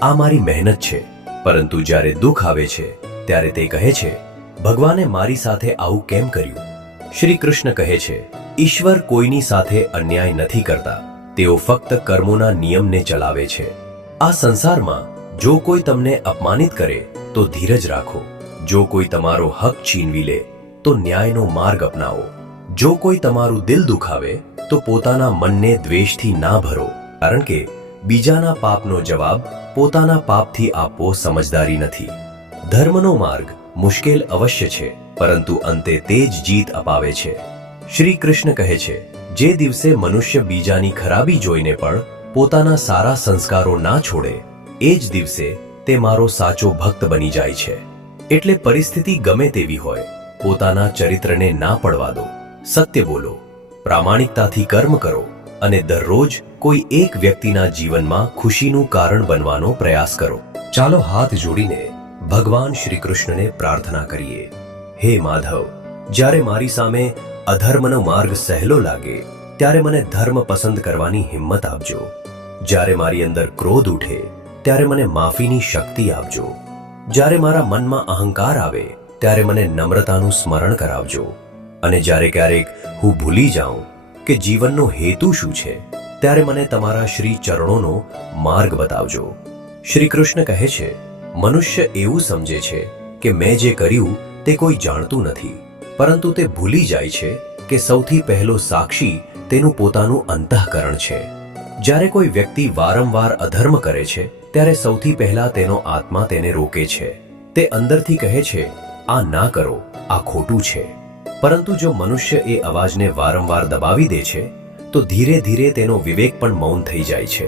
આ મારી મહેનત છે, પરંતુ જ્યારે દુઃખ આવે છે ત્યારે તે કહે છે, ભગવાને મારી સાથે આવું કેમ કર્યું? શ્રી કૃષ્ણ કહે છે, ઈશ્વર કોઈની સાથે અન્યાય નથી કરતા, તેઓ ફક્ત કર્મોના નિયમને ચલાવે છે. આ સંસારમાં જો કોઈ તમને અપમાનિત કરે તો ધીરજ રાખો. જો કોઈ તમારો હક છીનવી લે તો ન્યાયનો માર્ગ અપનાવો. જો કોઈ તમારું દિલ દુખાવે તો પોતાના મનને દ્વેષથી ના ભરો, કારણ કે બીજાના પાપનો જવાબ પોતાના પાપથી આપવો સમજદારી નથી. ધર્મનો માર્ગ મુશ્કેલ અવશ્ય છે, પરંતુ અંતે તે જ જીત અપાવે છે. શ્રી કૃષ્ણ કહે છે, જે દિવસે મનુષ્ય બીજાની ખરાબી જોઈને પણ પોતાના સારા સંસ્કારો ના છોડે, એ જ દિવસે તે મારો સાચો ભક્ત બની જાય છે. એટલે પરિસ્થિતિ ગમે તેવી હોય, પોતાના ચરિત્રને ના પડવા દો. સત્ય બોલો, પ્રામાણિકતાથી કર્મ કરો અને દરરોજ કોઈ એક વ્યક્તિના જીવનમાં ખુશીનું કારણ બનવાનો પ્રયાસ કરો. ચાલો હાથ જોડીને ભગવાન શ્રી કૃષ્ણને પ્રાર્થના કરીએ. હે માધવ, જ્યારે મારી સામે અધર્મનો માર્ગ સહેલો લાગે ત્યારે મને ધર્મ પસંદ કરવાની હિંમત આપજો. જ્યારે મારી અંદર ક્રોધ ઉઠે ત્યારે મને માફીની શક્તિ આપજો. જ્યારે મારા મનમાં અહંકાર આવે ત્યારે મને નમ્રતાનું સ્મરણ કરાવજો. અને જ્યારે ક્યારેક હું ભૂલી જાઉં કે જીવનનો હેતુ શું છે, ત્યારે મને તમારા શ્રી ચરણોનો માર્ગ બતાવજો. શ્રી કૃષ્ણ કહે છે, મનુષ્ય એવું સમજે છે કે મેં જે કર્યું તે કોઈ જાણતું નથી, પરંતુ તે ભૂલી જાય છે કે સૌથી પહેલો સાક્ષી તેનું પોતાનું અંતઃકરણ છે. જ્યારે કોઈ વ્યક્તિ વારંવાર અધર્મ કરે છે ત્યારે સૌથી પહેલા તેનો આત્મા તેને રોકે છે. તે અંદરથી કહે છે, આ ના કરો, આ ખોટું છે. પરંતુ જો મનુષ્ય એ અવાજને વારંવાર દબાવી દે છે તો ધીરે ધીરે તેનો વિવેક પણ મૌન થઈ જાય છે.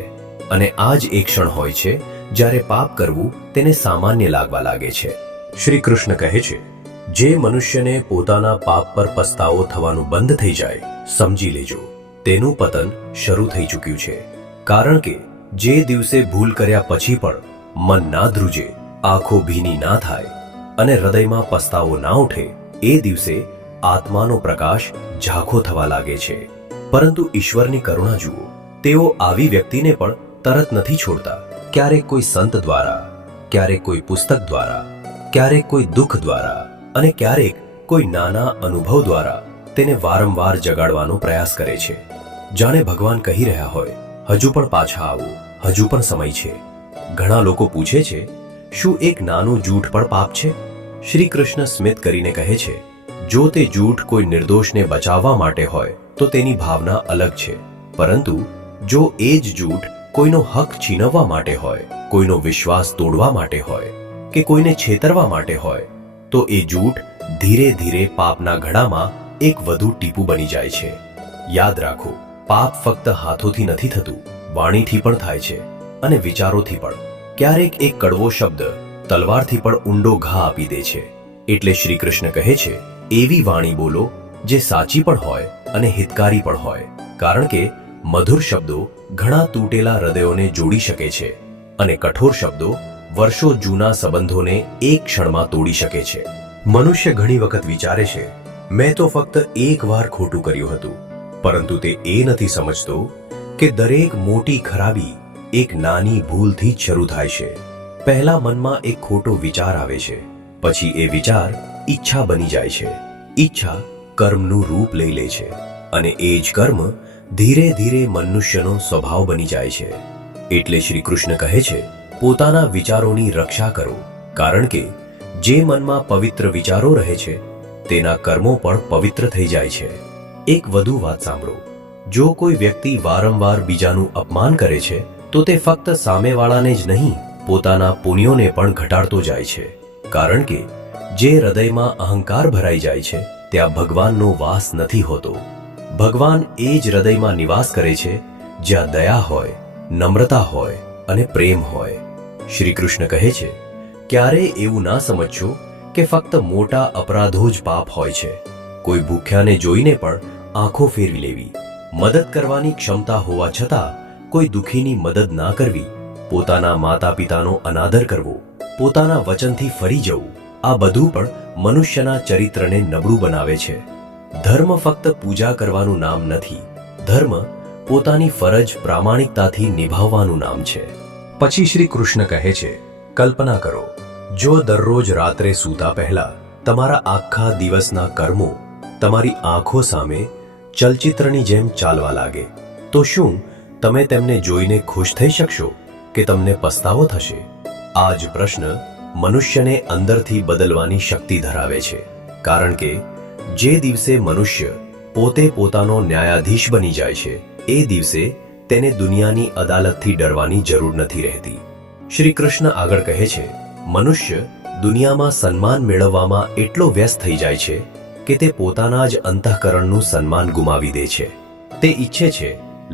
અને આ જ એક ક્ષણ હોય છે જ્યારે પાપ કરવું તેને સામાન્ય લાગવા લાગે છે. શ્રી કૃષ્ણ કહે છે, જે મનુષ્યને પોતાના પાપ પર પસ્તાવો થવાનું બંધ થઈ જાય, સમજી લેજો તેનું પતન શરૂ થઈ ચૂક્યું છે. કારણ કે જે દિવસે ભૂલ કર્યા પછી પણ મન ના ધ્રુજે, આંખો ભીની ના થાય અને હૃદયમાં પસ્તાવો ના ઉઠે, એ દિવસે આત્માનો પ્રકાશ ઝાંખો થવા લાગે છે. પરંતુ ઈશ્વરની કરુણા જુઓ, તેઓ આવી વ્યક્તિને પણ તરત નથી છોડતા. ક્યારેક કોઈ સંત દ્વારા, ક્યારેક કોઈ પુસ્તક દ્વારા, ક્યારેક કોઈ દુઃખ દ્વારા અને ક્યારેક કોઈ નાના અનુભવ દ્વારા તેને વારંવાર જગાડવાનો પ્રયાસ કરે છે. જાણે ભગવાન કહી રહ્યા હોય, હજુ પણ પાછા આવો, હજુ પણ સમય છે. ઘણા લોકો પૂછે છે, શું એક નાનું જૂઠ પણ પાપ છે? શ્રી કૃષ્ણ સ્મિત કરીને કહે છે, જો તે જૂઠ કોઈ નિર્દોષને બચાવવા માટે હોય તો તેની ભાવના અલગ છે, પરંતુ જો એ જ જૂઠ કોઈનો હક છીનવવા માટે હોય, કોઈનો વિશ્વાસ તોડવા માટે હોય કે કોઈને છેતરવા માટે હોય, તો એ જૂઠ ધીરે ધીરે પાપના ઘડામાં એક વધુ ટીપું બની જાય છે. યાદ રાખો, પાપ ફક્ત હાથોથી નથી થતું, વાણીથી પણ થાય છે અને વિચારોથી પણ. ક્યારેક એક કડવો શબ્દ તલવારથી પણ ઊંડો ઘા આપી દે છે. એટલે શ્રી કૃષ્ણ કહે છે, એવી વાણી બોલો જે સાચી પણ હોય અને હિતકારી પણ હોય, કારણ કે મધુર શબ્દો ઘણા તૂટેલા હૃદયોને જોડી શકે છે અને કઠોર શબ્દો વર્ષો જૂના સંબંધોને એક ક્ષણમાં તોડી શકે છે. મનુષ્ય ઘણી વખત વિચારે છે, મેં તો ફક્ત એક વાર ખોટું કર્યું હતું, પરંતુ તે એ નથી સમજતો કે દરેક મોટી ખરાબી એક નાની ભૂલથી જ શરૂ થાય છે. પહેલા મનમાં એક ખોટો વિચાર આવે છે, પછી એ વિચાર ઈચ્છા બની જાય છે. ઈચ્છા કર્મનું રૂપ લઈ લે છે અને એ જ કર્મ ધીરે ધીરે મનુષ્યનો સ્વભાવ બની જાય છે. એટલે શ્રી કૃષ્ણ કહે છે, પોતાના વિચારોની રક્ષા કરો, કારણ કે જે મનમાં પવિત્ર વિચારો રહે છે તેના કર્મો પણ પવિત્ર થઈ જાય છે. એક વધુ વાત સાંભળો. જો કોઈ વ્યક્તિ વારંવાર બીજાનું અપમાન કરે છે તો તે ફક્ત સામેવાળાને જ નહીં, પોતાના પુણ્યોને પણ ઘટાડતો જાય છે. કારણ કે જે હૃદયમાં અહંકાર ભરાઈ જાય છે ત્યાં ભગવાનનો વાસ નથી હોતો. ભગવાન એ જ હૃદયમાં નિવાસ કરે છે જ્યાં દયા હોય, નમ્રતા હોય અને પ્રેમ હોય. શ્રી કૃષ્ણ કહે છે, ક્યારેય એવું ના સમજશો કે ફક્ત મોટા અપરાધો જ પાપ હોય છે. કોઈ ભૂખ્યાને જોઈને પણ આંખો ફેરવી લેવી, મદદ કરવાની ક્ષમતા હોવા છતાં કોઈ દુઃખીની મદદ ના કરવી, પોતાના માતા પિતાનો અનાદર કરવો, પોતાના વચનથી ફરી જવું, આ બધું પણ મનુષ્યના ચરિત્રને નબળું બનાવે છે. ધર્મ ફક્ત પૂજા કરવાનું નામ નથી. ધર્મ પોતાની ફરજ પ્રામાણિકતાથી નિભાવવાનું નામ છે. પછી શ્રી કૃષ્ણ કહે છે, કલ્પના કરો, જો દરરોજ રાત્રે સૂતા પહેલા તમારા આખા દિવસના કર્મો તમારી આંખો સામે ચલચિત્રની જેમ ચાલવા લાગે, તો શું તમે તેમને જોઈને ખુશ થઈ શકશો કે તમને પસ્તાવો થશે? આ જ પ્રશ્ન મનુષ્યને અંદરથી બદલવાની શક્તિ ધરાવે છે. કારણ કે જે દિવસે મનુષ્ય પોતે પોતાનો ન્યાયાધીશ બની જાય છે એ દિવસે તેને દુનિયાની અદાલતથી ડરવાની જરૂર નથી રહેતી. શ્રી કૃષ્ણ આગળ કહે છે, મનુષ્ય દુનિયામાં સન્માન મેળવવામાં એટલો વ્યસ્ત થઈ જાય છે કે તે પોતાના જ અંતઃકરણનું સન્માન ગુમાવી દે છે. તે ઈચ્છે છે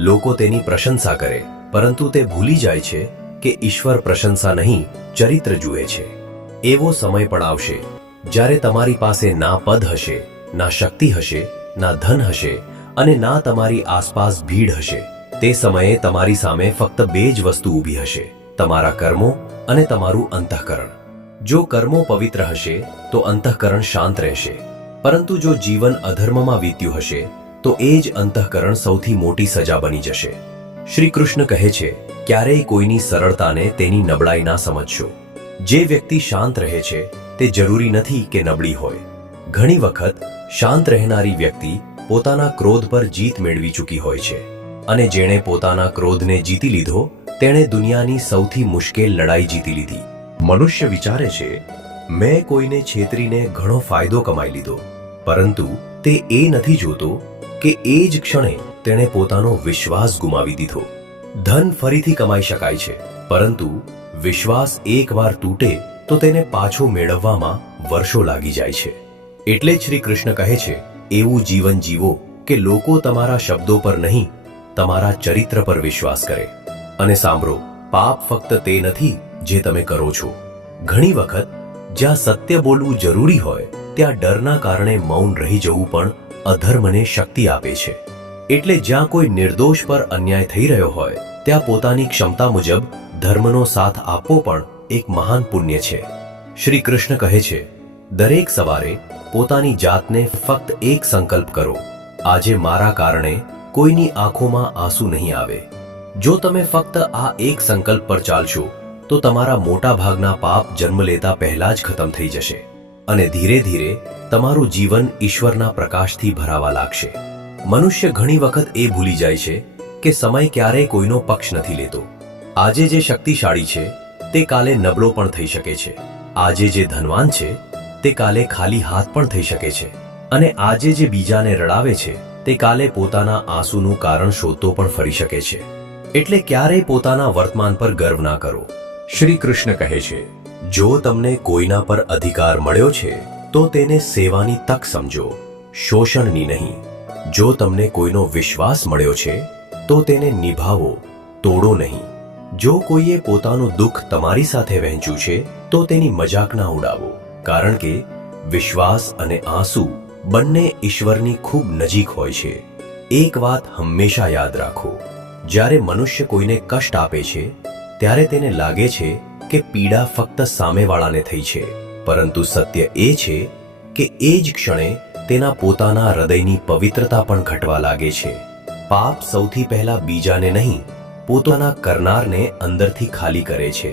લોકો તેની પ્રશંસા કરે, પરંતુ તે ભૂલી જાય છે કે ઈશ્વર પ્રશંસા નહીં, ચરિત્ર જુએ છે. એવો સમય પણ આવશે જ્યારે તમારી પાસે ના પદ હશે, ના શક્તિ હશે, ના ધન હશે અને ના તમારી આસપાસ ભીડ હશે. તે સમયે તમારી સામે ફક્ત બે જ વસ્તુ ઊભી હશે, તમારા કર્મો અને તમારું અંતઃકરણ. જો કર્મો પવિત્ર હશે તો અંતઃકરણ શાંત રહેશે, પરંતુ જો જીવન અધર્મમાં વીત્યું હશે તો એ જ અંતઃકરણ સૌથી મોટી સજા બની જશે. શ્રી કૃષ્ણ કહે છે, ક્યારેય કોઈની સરળતાને તેની નબળાઈ ના સમજશો. જે વ્યક્તિ શાંત રહે છે તે જરૂરી નથી કે નબળી હોય. ઘણી વખત શાંત રહેનારી વ્યક્તિ પોતાના ક્રોધ પર જીત મેળવી ચૂકી હોય છે, અને જેણે પોતાના ક્રોધને જીતી લીધો તેણે દુનિયાની સૌથી મુશ્કેલ લડાઈ જીતી લીધી. મનુષ્ય વિચારે છે, મેં કોઈને છેતરીને ઘણો ફાયદો કમાઈ લીધો, પરંતુ તે એ નથી જોતો કે એ જ ક્ષણે તેણે પોતાનો વિશ્વાસ ગુમાવી દીધો. ધન ફરીથી કમાઈ શકાય છે, પરંતુ વિશ્વાસ એકવાર તૂટે તો તેને પાછો મેળવવામાં વર્ષો લાગી જાય છે. એટલે જ શ્રી કૃષ્ણ કહે છે, એવું જીવન જીવો કે લોકો તમારા શબ્દો પર નહીં, તમારા ચરિત્ર પર વિશ્વાસ કરે. અને સાંભળો, પાપ ફક્ત તે નથી જે તમે કરો છો. ઘણી વખત જ્યાં સત્ય બોલવું જરૂરી હોય ત્યાં ડરના કારણે મૌન રહી જવું પણ અધર્મને શક્તિ આપે છે. એટલે જ્યાં કોઈ નિર્દોષ પર અન્યાય થઈ રહ્યો હોય ત્યાં પોતાની ક્ષમતા મુજબ ધર્મનો સાથ આપવો પણ એક મહાન પુણ્ય છે. શ્રી કૃષ્ણ કહે છે, દરેક સવારે પોતાની જાતને ફક્ત એક સંકલ્પ કરો, આજે મારા કારણે કોઈની આંખોમાં આંસુ નહીં આવે. જો તમે ફક્ત આ એક સંકલ્પ પર ચાલશો તો તમારા મોટા ભાગના પાપ જન્મ લેતા પહેલા જ ખતમ થઈ જશે, અને ધીરે ધીરે તમારું જીવન ઈશ્વરના પ્રકાશથી ભરાવા લાગશે. મનુષ્ય ઘણી વખત એ ભૂલી જાય છે કે સમય ક્યારેય કોઈનો પક્ષ નથી લેતો. આજે જે શક્તિશાળી છે તે કાલે નબળો પણ થઈ શકે છે. આજે જે ધનવાન છે તે કાલે ખાલી હાથ પણ થઈ શકે છે, અને આજે જે બીજાને રડાવે છે તે કાલે પોતાના આંસુનું કારણ શોધતો પણ ફરી શકે છે. એટલે ક્યારેય પોતાના વર્તમાન પર ગર્વ ના કરો. શ્રી કૃષ્ણ કહે છે, જો તમને કોઈના પર અધિકાર મળ્યો છે તો તેને સેવાની તક સમજો, શોષણની નહીં. જો તમને કોઈનો વિશ્વાસ મળ્યો છે તો તેને નિભાવો, તોડો નહીં. જો કોઈએ પોતાનું દુઃખ તમારી સાથે વહેંચ્યું છે તો તેની મજાક ના ઉડાવો, કારણ કે વિશ્વાસ અને આંસુ બંને ઈશ્વરની ખૂબ નજીક હોય છે. એક વાત હંમેશા યાદ રાખો, જ્યારે મનુષ્ય કોઈને કષ્ટ આપે છે ત્યારે તેને લાગે છે કે પીડા ફક્ત સામેવાળાને થઈ છે, પરંતુ સત્ય એ છે કે એ જ ક્ષણે તેના પોતાના હૃદયની પવિત્રતા પણ ઘટવા લાગે છે. પાપ સૌથી પહેલા બીજાને નહીં, પોતાના કરનારને અંદરથી ખાલી કરે છે.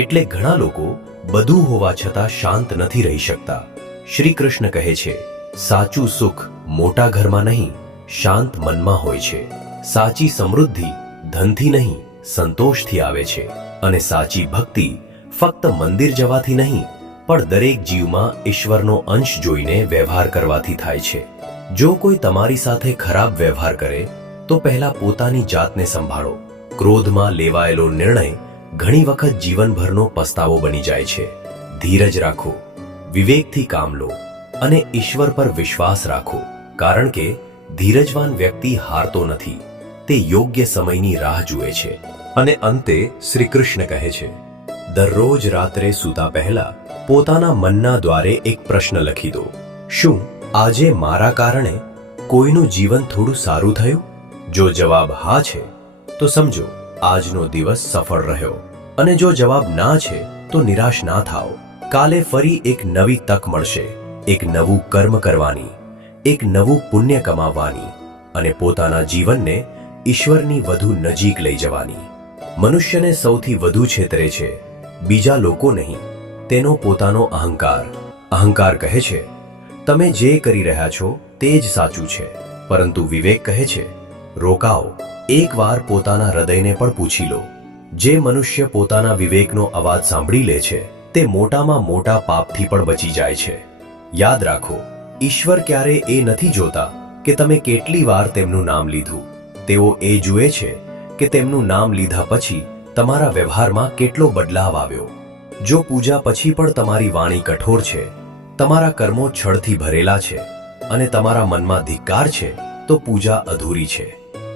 એટલે ઘણા લોકો બધું હોવા છતાં શાંત નથી રહી શકતા. શ્રી કૃષ્ણ કહે છે, સાચું સુખ મોટા ઘરમાં નહીં, શાંત મનમાં હોય છે. સાચી સમૃદ્ધિ ધનથી નહીં, સંતોષથી આવે છે અને સાચી ભક્તિ ફક્ત મંદિર જવાથી નહીં પણ દરેક જીવમાં ઈશ્વરનો અંશ જોઈને વ્યવહાર કરવાથી થાય છે. જો કોઈ તમારી સાથે ખરાબ વ્યવહાર કરે તો પહેલા પોતાની જાતને સંભાળો. ક્રોધમાં લેવાયેલો નિર્ણય ઘણી વખત જીવનભરનો પસ્તાવો બની જાય છે. ધીરજ રાખો, વિવેકથી કામ લો અને ઈશ્વર પર વિશ્વાસ રાખો, કારણ કે ધીરજવાન વ્યક્તિ હારતો નથી, તે યોગ્ય સમયની રાહ જુએ છે. અને અંતે શ્રી કૃષ્ણ કહે છે, દરરોજ રાત્રે સૂતા પહેલા પોતાના મનના દ્વારે એક પ્રશ્ન લખી દો. શું આજે મારા કારણે કોઈનું જીવન થોડું સારું થયું? જો જવાબ હા છે તો સમજો આજનો દિવસ સફળ રહ્યો, અને જો જવાબ ના છે તો નિરાશ ના થાઓ. કાલે ફરી એક નવી તક મળશે, એક નવું કર્મ કરવાની, એક નવું પુણ્ય કમાવવાની અને પોતાના જીવનને ઈશ્વરની વધુ નજીક લઈ જવાની. મનુષ્યને સૌથી વધુ છેતરે છે બીજા લોકો નહીં, તેનો પોતાનો અહંકાર. અહંકાર કહે છે તમે જે કરી રહ્યા છો તે જ સાચું છે, પરંતુ વિવેક કહે છે રોકાઓ, એકવાર પોતાના હૃદયને પણ પૂછી લો. જે મનુષ્ય પોતાના વિવેકનો અવાજ સાંભળી લે છે તે મોટામાં મોટા પાપથી પણ બચી જાય છે. યાદ રાખો, ઈશ્વર ક્યારે એ નથી જોતા કે તમે કેટલી વાર તેમનું નામ લીધું, તેઓ એ જુએ છે કે તેમનું નામ લીધા પછી તમારા વ્યવહારમાં કેટલો બદલાવ આવ્યો. જો પૂજા પછી પણ તમારી વાણી કઠોર છે, તમારા કર્મો છળથી ભરેલા છે અને તમારા મનમાં ધિક્કાર છે તો પૂજા અધૂરી છે.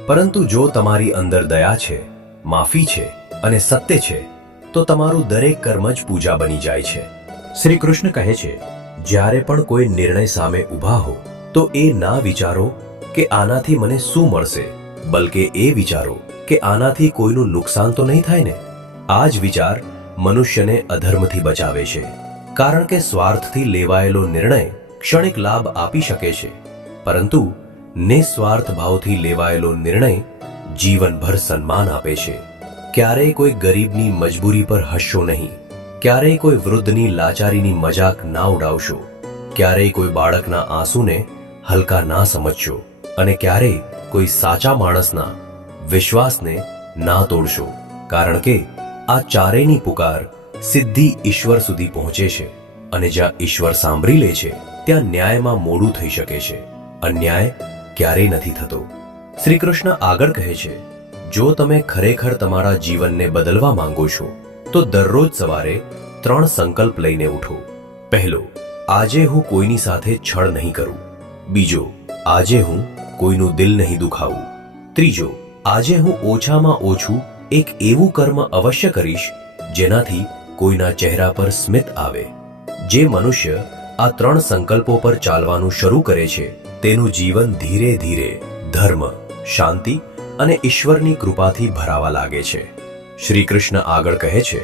પરંતુ જો તમારી અંદર દયા છે, માફી છે અને સત્ય છે તો તમારું દરેક કર્મ જ પૂજા બની જાય છે. શ્રી કૃષ્ણ કહે છે, જ્યારે પણ કોઈ નિર્ણય સામે ઊભા હો તો એ ના વિચારો કે આનાથી મને શું મળશે, બલકે એ વિચારો કે આનાથી કોઈનું નુકસાન તો નહીં થાય ને. આ જ વિચાર મનુષ્યને અધર્મથી બચાવે છે, કારણ કે સ્વાર્થથી લેવાયેલો નિર્ણય ક્ષણિક લાભ આપી શકે છે, પરંતુ નિસ્વાર્થ ભાવથી લેવાયેલો નિર્ણય જીવનભર સન્માન આપે છે. ક્યારેય કોઈ ગરીબની મજબૂરી પર હસશો નહીં, ક્યારેય કોઈ વૃદ્ધની લાચારીની મજાક ના ઉડાવશો, ક્યારેય કોઈ બાળકના આંસુને હલકા ના સમજશો અને ક્યારેય કોઈ સાચા માણસના વિશ્વાસને ના તોડશો, કારણ કે આ ચારેયની પુકાર સીધી ઈશ્વર સુધી પહોંચે છે અને જ્યાં ઈશ્વર સાંભળી લે છે ત્યાં ન્યાયમાં મોડું થઈ શકે છે, અન્યાય ક્યારેય નથી થતો. શ્રી કૃષ્ણ આગળ કહે છે, જો તમે ખરેખર તમારા જીવનને બદલવા માંગો છો તો દરરોજ સવારે 3 સંકલ્પ લઈને ઉઠો. પહેલો, આજે હું કોઈની સાથે છળ નહીં કરું. બીજો, આજે હું કોઈનું દિલ નહીં દુખાવું. ત્રીજો, આજે હું ઓછામાં ઓછું એક એવું કર્મ અવશ્ય કરીશ જેનાથી કોઈના ચહેરા પર સ્મિત આવે. જે મનુષ્ય આ 3 સંકલ્પો પર ચાલવાનું શરૂ કરે છે તેનું જીવન ધીરે ધીરે ધર્મ, શાંતિ અને ઈશ્વરની કૃપાથી ભરાવા લાગે છે. શ્રી કૃષ્ણ આગળ કહે છે,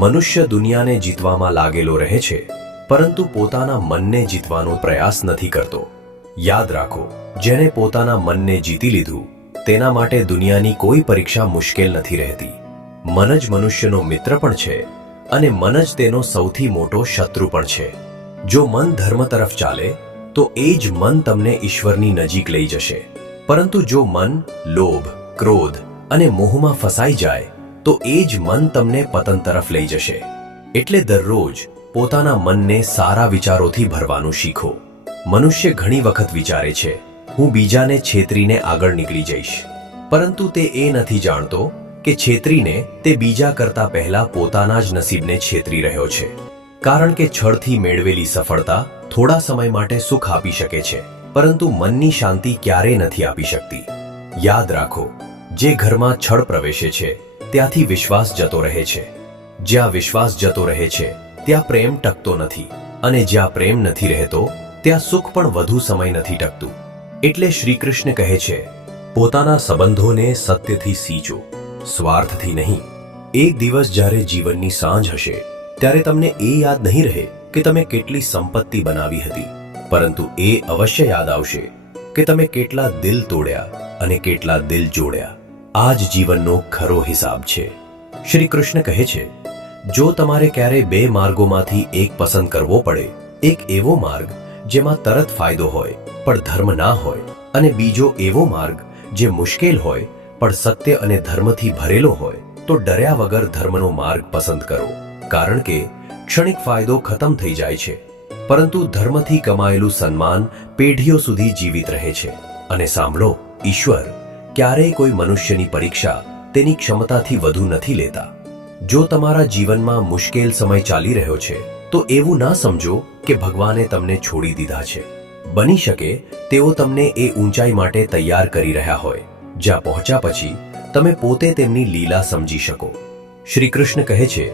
મનુષ્ય દુનિયાને જીતવામાં લાગેલો રહે છે પરંતુ પોતાના મનને જીતવાનો પ્રયાસ નથી કરતો. યાદ રાખો, જેણે પોતાના મનને જીતી લીધું તેના માટે દુનિયાની કોઈ પરીક્ષા મુશ્કેલ નથી રહેતી. મન જ મનુષ્યનો મિત્ર પણ છે અને મન જ તેનો સૌથી મોટો શત્રુ પણ છે. જો મન ધર્મ તરફ ચાલે તો એ જ મન તમને ઈશ્વરની નજીક લઈ જશે, પરંતુ જો મન લોભ, ક્રોધ અને મોહમાં ફસાઈ જાય તો એ જ મન તમને પતન તરફ લઈ જશે. એટલે દરરોજ પોતાના મનને સારા વિચારોથી ભરવાનું શીખો. મનુષ્ય ઘણી વખત વિચારે છે, હું બીજાને છેતરીને આગળ નીકળી જઈશ, પરંતુ તે એ નથી જાણતો કે છેતરીને તે બીજા કરતા પહેલા પોતાના જ નસીબને છેતરી રહ્યો છે. કારણ કે છળથી મેળવેલી સફળતા થોડા સમય માટે સુખ આપી શકે છે, પરંતુ મનની શાંતિ ક્યારેય નથી આપી શકતી. યાદ રાખો, જે ઘરમાં છળ પ્રવેશે છે ત્યાંથી વિશ્વાસ જતો રહે છે. જ્યાં વિશ્વાસ જતો રહે છે ત્યાં પ્રેમ ટકતો નથી, અને જ્યાં પ્રેમ નથી રહેતો ત્યાં સુખ પણ વધુ સમય નથી ટકતું. એટલે શ્રી કૃષ્ણ કહે છે, પોતાના સંબંધોને સત્યથી સીંચો, સ્વાર્થથી નહીં. એક દિવસ જ્યારે જીવનની સાંજ હશે ત્યારે તમને એ યાદ નહીં રહે કે તમે કેટલી સંપત્તિ બનાવી હતી, પરંતુ એ અવશ્ય યાદ આવશે કે તમે કેટલા દિલ તોડ્યા અને કેટલા દિલ જોડ્યા. આ જ જીવનનો ખરો હિસાબ છે. શ્રી કૃષ્ણ કહે છે, જો તમારે ક્યારે 2 માર્ગોમાંથી એક પસંદ કરવો પડે, એક એવો માર્ગ જેમાં તરત ફાયદો હોય પણ ધર્મ ના હોય, અને બીજો એવો માર્ગ જે મુશ્કેલ હોય પણ સત્ય અને ધર્મથી ભરેલો હોય તો ડર્યા વગર ધર્મનો માર્ગ પસંદ કરો, કારણ કે ક્ષણિક ફાયદો ખતમ થઈ જાય છે, પરંતુ ધર્મથી કમાયેલું સન્માન પેઢીઓ સુધી જીવિત રહે છે. અને સાંભળો, ઈશ્વર ક્યારેય કોઈ મનુષ્યની પરીક્ષા તેની ક્ષમતાથી વધુ નથી લેતા. જો તમારા જીવનમાં મુશ્કેલ સમય ચાલી રહ્યો છે તો એવું ના સમજો કે ભગવાને તમને છોડી દીધા છે. બની શકે તેઓ તમને એ ઊંચાઈ માટે તૈયાર કરી રહ્યા હોય જ્યાં પહોંચ્યા પછી તમે પોતે તેમની લીલા સમજી શકો. શ્રી કૃષ્ણ કહે છે,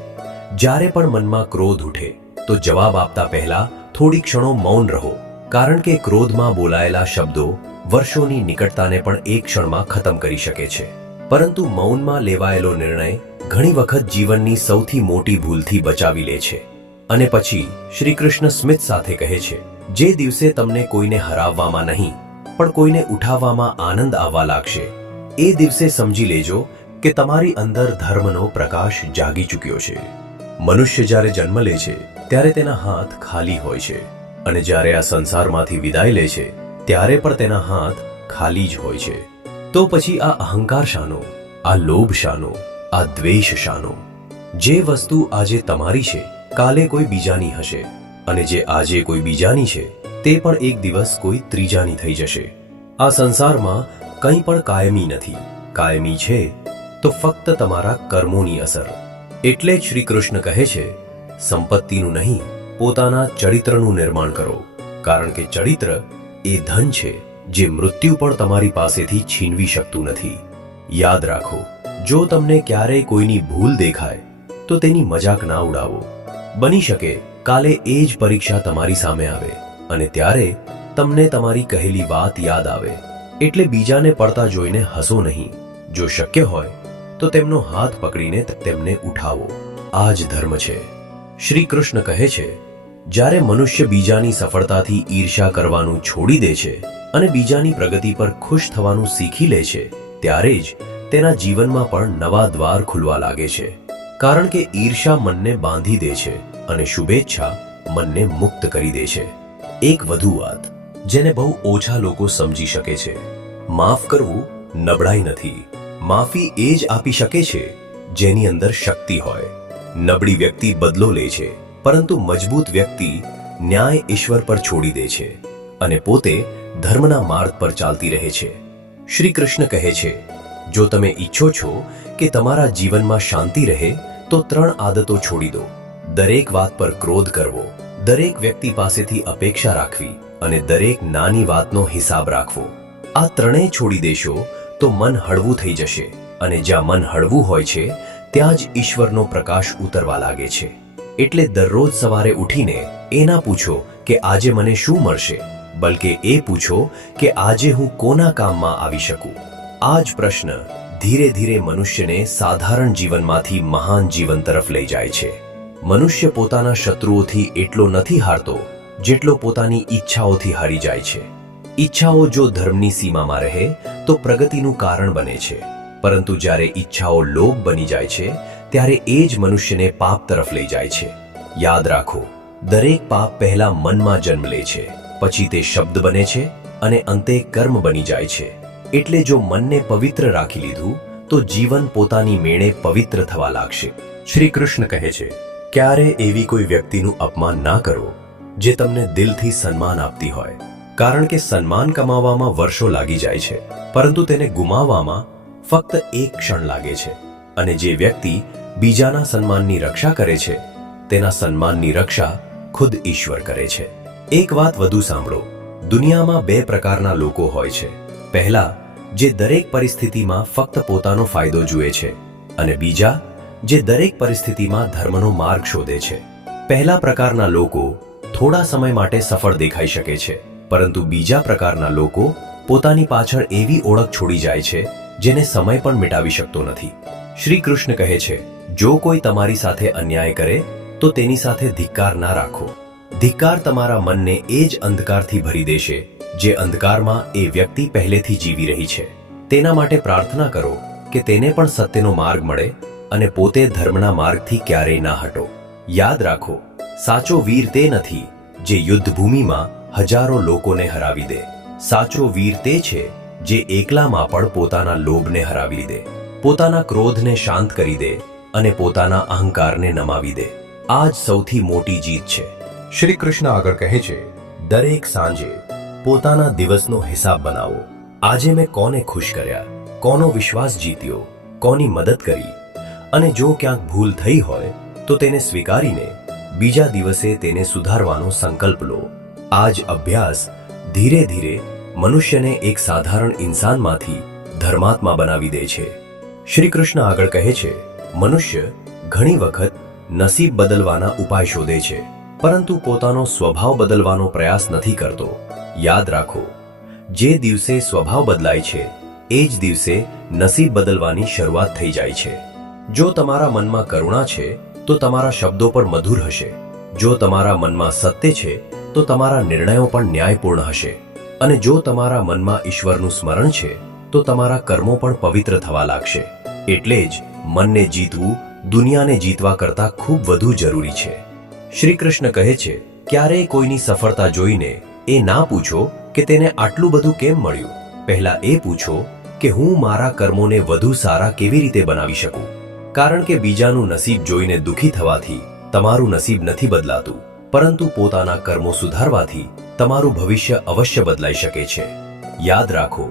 જ્યારે પણ મનમાં ક્રોધ ઉઠે તો જવાબ આપતા પહેલા થોડી ક્ષણો મૌન રહો, કારણ કે ક્રોધમાં બોલાયેલા શબ્દો વર્ષોની નિકટતાને પણ એક ક્ષણમાં ખતમ કરી શકે છે. પરંતુ મૌનમાં લેવાયેલો નિર્ણય ઘણી વખત જીવનની સૌથી મોટી ભૂલથી બચાવી લે છે. અને પછી શ્રી કૃષ્ણ સ્મિત સાથે કહે છે, જે દિવસે તમને કોઈને હરાવવામાં નહીં પણ કોઈને ઉઠાવવામાં આનંદ આવવા લાગશે, એ દિવસે સમજી લેજો કે તમારી અંદર ધર્મનો પ્રકાશ જાગી ચૂક્યો છે. મનુષ્ય જ્યારે જન્મ લે છે ત્યારે તેના હાથ ખાલી હોય છે, અને જ્યારે આ સંસારમાંથી વિદાય લે છે ત્યારે પણ તેના હાથ ખાલી જ હોય છે. તો પછી આ અહંકાર શાનો? આ લોભ શાનો? આ દ્વેષ શાનો? જે વસ્તુ આજે તમારી છે કાલે કોઈ બીજાની હશે, અને જે આજે કોઈ બીજાની છે તે પણ એક દિવસ કોઈ ત્રીજાની થઈ જશે. આ સંસારમાં કંઈ પણ કાયમી નથી. કાયમી છે તો ફક્ત તમારા કર્મોની અસર. એટલે જ શ્રી કૃષ્ણ કહે છે, સંપત્તિનું નહીં પોતાના ચરિત્રનું નિર્માણ કરો, કારણ કે ચરિત્ર એ ધન છે જે મૃત્યુ પણ તમારી પાસેથી છીનવી શકતું નથી. યાદ રાખો, જો તમને ક્યારેય કોઈની ભૂલ દેખાય તો તેની મજાક ના ઉડાવો. બની શકે કાલે એ જ પરીક્ષા તમારી સામે આવે અને ત્યારે તમને તમારી કહેલી વાત યાદ આવે. એટલે બીજાને પડતા જોઈને હસો નહીં. જો શક્ય હોય તો તેમનો હાથ પકડીને તેમને ઉઠાવો. આ જ ધર્મ છે. શ્રી કૃષ્ણ કહે છે, જ્યારે મનુષ્ય બીજાની સફળતાથી ઈર્ષ્યા કરવાનું છોડી દે છે અને બીજાની પ્રગતિ પર ખુશ થવાનું શીખી લે છે, ત્યારે જ તેના જીવનમાં પણ નવા દ્વાર ખુલવા લાગે છે. કારણ કે ઈર્ષ્યા મનને બાંધી દે છે અને શુભેચ્છા મનને મુક્ત કરી દે છે. એક વધુ વાત જેને બહુ ઓછા લોકો સમજી શકે છે, માફ કરવું નબળાઈ નથી. માફી એ જ આપી શકે છે જેની અંદર શક્તિ હોય. નબળી વ્યક્તિ બદલો લે છે, પરંતુ મજબૂત વ્યક્તિ ન્યાય ઈશ્વર પર છોડી દે છે અને પોતે ધર્મના માર્ગ પર ચાલતી રહે છે. શ્રી કૃષ્ણ કહે છે, જો તમે ઈચ્છો છો કે તમારા જીવનમાં શાંતિ રહે તો 3 આદતો છોડી દો. દરેક વાત પર ક્રોધ કરવો, દરેક વ્યક્તિ પાસેથી અપેક્ષા રાખવી અને દરેક નાની વાતનો હિસાબ રાખવો. આ ત્રણેય છોડી દેશો તો મન હળવું થઈ જશે, અને જ્યાં મન હળવું હોય છે ત્યાં જ ઈશ્વરનો પ્રકાશ ઉતરવા લાગે છે. એટલે દરરોજ સવારે ઉઠીને એ ના પૂછો કે આજે મને શું મળશે, બલકે એ પૂછો કે આજે હું કોના કામમાં આવી શકું. આ જ પ્રશ્ન ધીરે ધીરે મનુષ્યને સાધારણ જીવનમાંથી મહાન જીવન તરફ લઈ જાય છે. મનુષ્ય પોતાના શત્રુઓથી એટલો નથી હારતો જેટલો પોતાની ઈચ્છાઓથી હારી જાય છે. ઈચ્છાઓ જો ધર્મની સીમામાં રહે તો પ્રગતિનું કારણ બને છે, પરંતુ જ્યારે ઈચ્છાઓ લોભ બની જાય છે ત્યારે એ જ મનુષ્યને પાપ તરફ લઈ જાય છે. યાદ રાખો, દરેક પાપ પહેલા મનમાં જન્મ લે છે, પછી તે શબ્દ બને છે અને અંતે કર્મ બની જાય છે. એટલે જો મનને પવિત્ર રાખી લીધું તો જીવન પોતાની મેળે પવિત્ર થવા લાગશે. શ્રી કૃષ્ણ કહે છે, ક્યારે એવી કોઈ વ્યક્તિનું અપમાન ના કરો જે તમને દિલથી સન્માન આપતી હોય, કારણ કે સન્માન કમાવામાં વર્ષો લાગી જાય છે, પરંતુ તેને ગુમાવવામાં ફક્ત એક ક્ષણ લાગે છે. અને જે વ્યક્તિ બીજાના સન્માનની રક્ષા કરે છે તેના સન્માનની રક્ષા ખુદ ઈશ્વર કરે છે. એક વાત વધુ સાંભળો, દુનિયામાં 2 પ્રકારના લોકો હોય છે. પહેલા, જે દરેક પરિસ્થિતિમાં ફક્ત પોતાનો ફાયદો જુએ છે, અને બીજા જે દરેક પરિસ્થિતિમાં ધર્મનો માર્ગ શોધે છે. પહેલા પ્રકારના લોકો થોડા સમય માટે સફળ દેખાઈ શકે છે, પરંતુ બીજા પ્રકારના લોકો પોતાની પાછળ એવી ઓળખ છોડી જાય છે જેને સમય પણ મિટાવી શકતો નથી. શ્રી કૃષ્ણ કહે છે, જો કોઈ તમારી સાથે અન્યાય કરે તો તેની સાથે ધિક્કાર ના રાખો. ધિક્કાર તમારા મનને એ જ અંધકારથી ભરી દેશે જે અંધકારમાં એ વ્યક્તિ પહેલેથી જીવી રહી છે. તેના માટે પ્રાર્થના કરો કે તેને પણ સત્યનો માર્ગ મળે અને પોતે ધર્મના માર્ગથી ક્યારેય ના હટો. યાદ રાખો, સાચો વીર તે નથી જે યુદ્ધ ભૂમિમાં હજારો લોકોને હરાવી દે. સાચો વીર તે છે જે એકલામાં પણ પોતાના લોભને હરાવી દે, પોતાના ક્રોધને શાંત કરી દે અને પોતાના અહંકારને નમાવી દે. આ જ સૌથી મોટી જીત છે. શ્રી કૃષ્ણ આગળ કહે છે, દરેક સાંજે પોતાના દિવસનો હિસાબ બનાવો. આજે મેં કોને ખુશ કર્યા, કોનો વિશ્વાસ જીત્યો, કોની મદદ કરી, અને જો ક્યાંક ભૂલ થઈ હોય તો તેને સ્વીકારીને બીજા દિવસે તેને સુધારવાનો સંકલ્પ લો. આ જ અભ્યાસ ધીરે ધીરે મનુષ્યને એક સાધારણ ઇન્સાનમાંથી ધર્માત્મા બનાવી દે છે. શ્રી કૃષ્ણ આગળ કહે છે, મનુષ્ય ઘણી વખત નસીબ બદલવાના ઉપાય શોધે છે, પરંતુ પોતાનો સ્વભાવ બદલવાનો પ્રયાસ નથી કરતો. યાદ રાખો, જે દિવસે સ્વભાવ બદલાય છે એ જ દિવસે નસીબ બદલવાની શરૂઆત થઈ જાય છે. જો તમારા મનમાં કરુણા છે તો તમારા શબ્દો પણ મધુર હશે. જો તમારા મનમાં સત્ય છે તો તમારા નિર્ણયો પણ ન્યાયપૂર્ણ હશે. અને જો તમારા મનમાં ઈશ્વરનું સ્મરણ છે તો તમારા કર્મો પણ પવિત્ર થવા લાગશે. એટલે જ મનને જીતવું દુનિયાને જીતવા કરતાં ખૂબ વધુ જરૂરી છે. શ્રી કૃષ્ણ કહે છે, ક્યારેય કોઈની સફળતા જોઈને એ ના પૂછો કે તેને આટલું બધું કેમ મળ્યું. પહેલા એ પૂછો કે હું મારા કર્મોને વધુ સારા કેવી રીતે બનાવી શકું. કારણ કે બીજાનું નસીબ જોઈને દુઃખી થવાથી તમારું નસીબ નથી બદલાતું, પરંતુ પોતાના કર્મો સુધારવાથી તમારું ભવિષ્ય અવશ્ય બદલાઈ શકે છે. યાદ રાખો,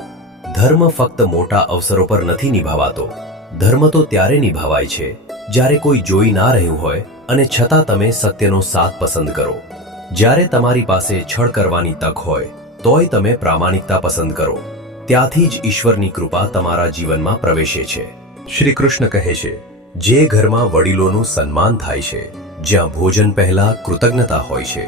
ધર્મ ફક્ત મોટા અવસરો પર નથી નિભાવાતો. ધર્મ તો ત્યારે નિભાવાય છે જ્યારે કોઈ જોઈ ના રહ્યું હોય અને છતાં તમે સત્યનો સાથ પસંદ કરો. જ્યારે તમારી પાસે છળ કરવાની તક હોય તોય તમે પ્રામાણિકતા પસંદ કરો. ત્યાંથી જ ઈશ્વરની કૃપા તમારા જીવનમાં પ્રવેશે છે. શ્રી કૃષ્ણ કહે છે, જે ઘરમાં વડીલોનું સન્માન થાય છે, જ્યાં ભોજન પહેલા કૃતજ્ઞતા હોય છે,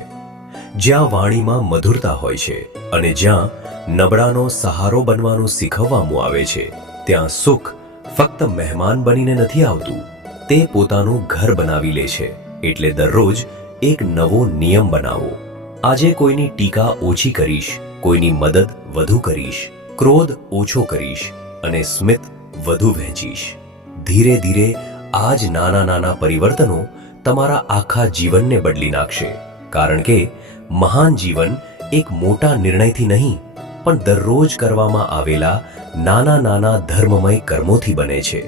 જ્યાં વાણીમાં મધુરતા હોય છે અને જ્યાં નબળાનો સહારો બનવાનું શીખવવામાં આવે છે, ત્યાં સુખ ફક્ત મહેમાન બનીને નથી આવતું, તે પોતાનું ઘર બનાવી લે છે. એટલે દરરોજ એક નવો નિયમ બનાવો. આજે કોઈની ટીકા ઓછી કરીશ, કોઈની મદદ વધુ કરીશ, ક્રોધ ઓછો કરીશ અને સ્મિત વધુ વહેંચીશ. ધીરે ધીરે આ જ નાના નાના પરિવર્તનો તમારા આખા જીવનને બદલી નાખશે. કારણ કે મહાન જીવન એક મોટા નિર્ણયથી નહીં, પણ દરરોજ કરવામાં આવેલા નાના નાના ધર્મમય કર્મોથી બને છે.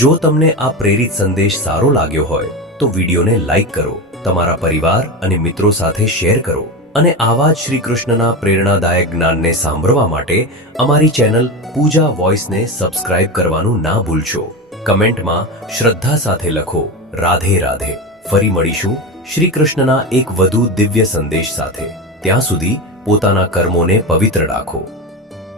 જો તમને આ પ્રેરિત સંદેશ સારો લાગ્યો હોય તો વિડીયોને લાઈક કરો, તમારા પરિવાર અને મિત્રો સાથે શેર કરો અને આવા જ શ્રી કૃષ્ણના પ્રેરણાદાયક જ્ઞાનને સાંભળવા માટે અમારી ચેનલ પૂજા વોઇસને સબસ્ક્રાઇબ કરવાનું ના ભૂલશો. કમેન્ટમાં શ્રદ્ધા સાથે લખો, રાધે રાધે. ફરી મળીશું શ્રી કૃષ્ણના એક વધુ દિવ્ય સંદેશ સાથે. ત્યાં સુધી પોતાના કર્મોને પવિત્ર રાખો.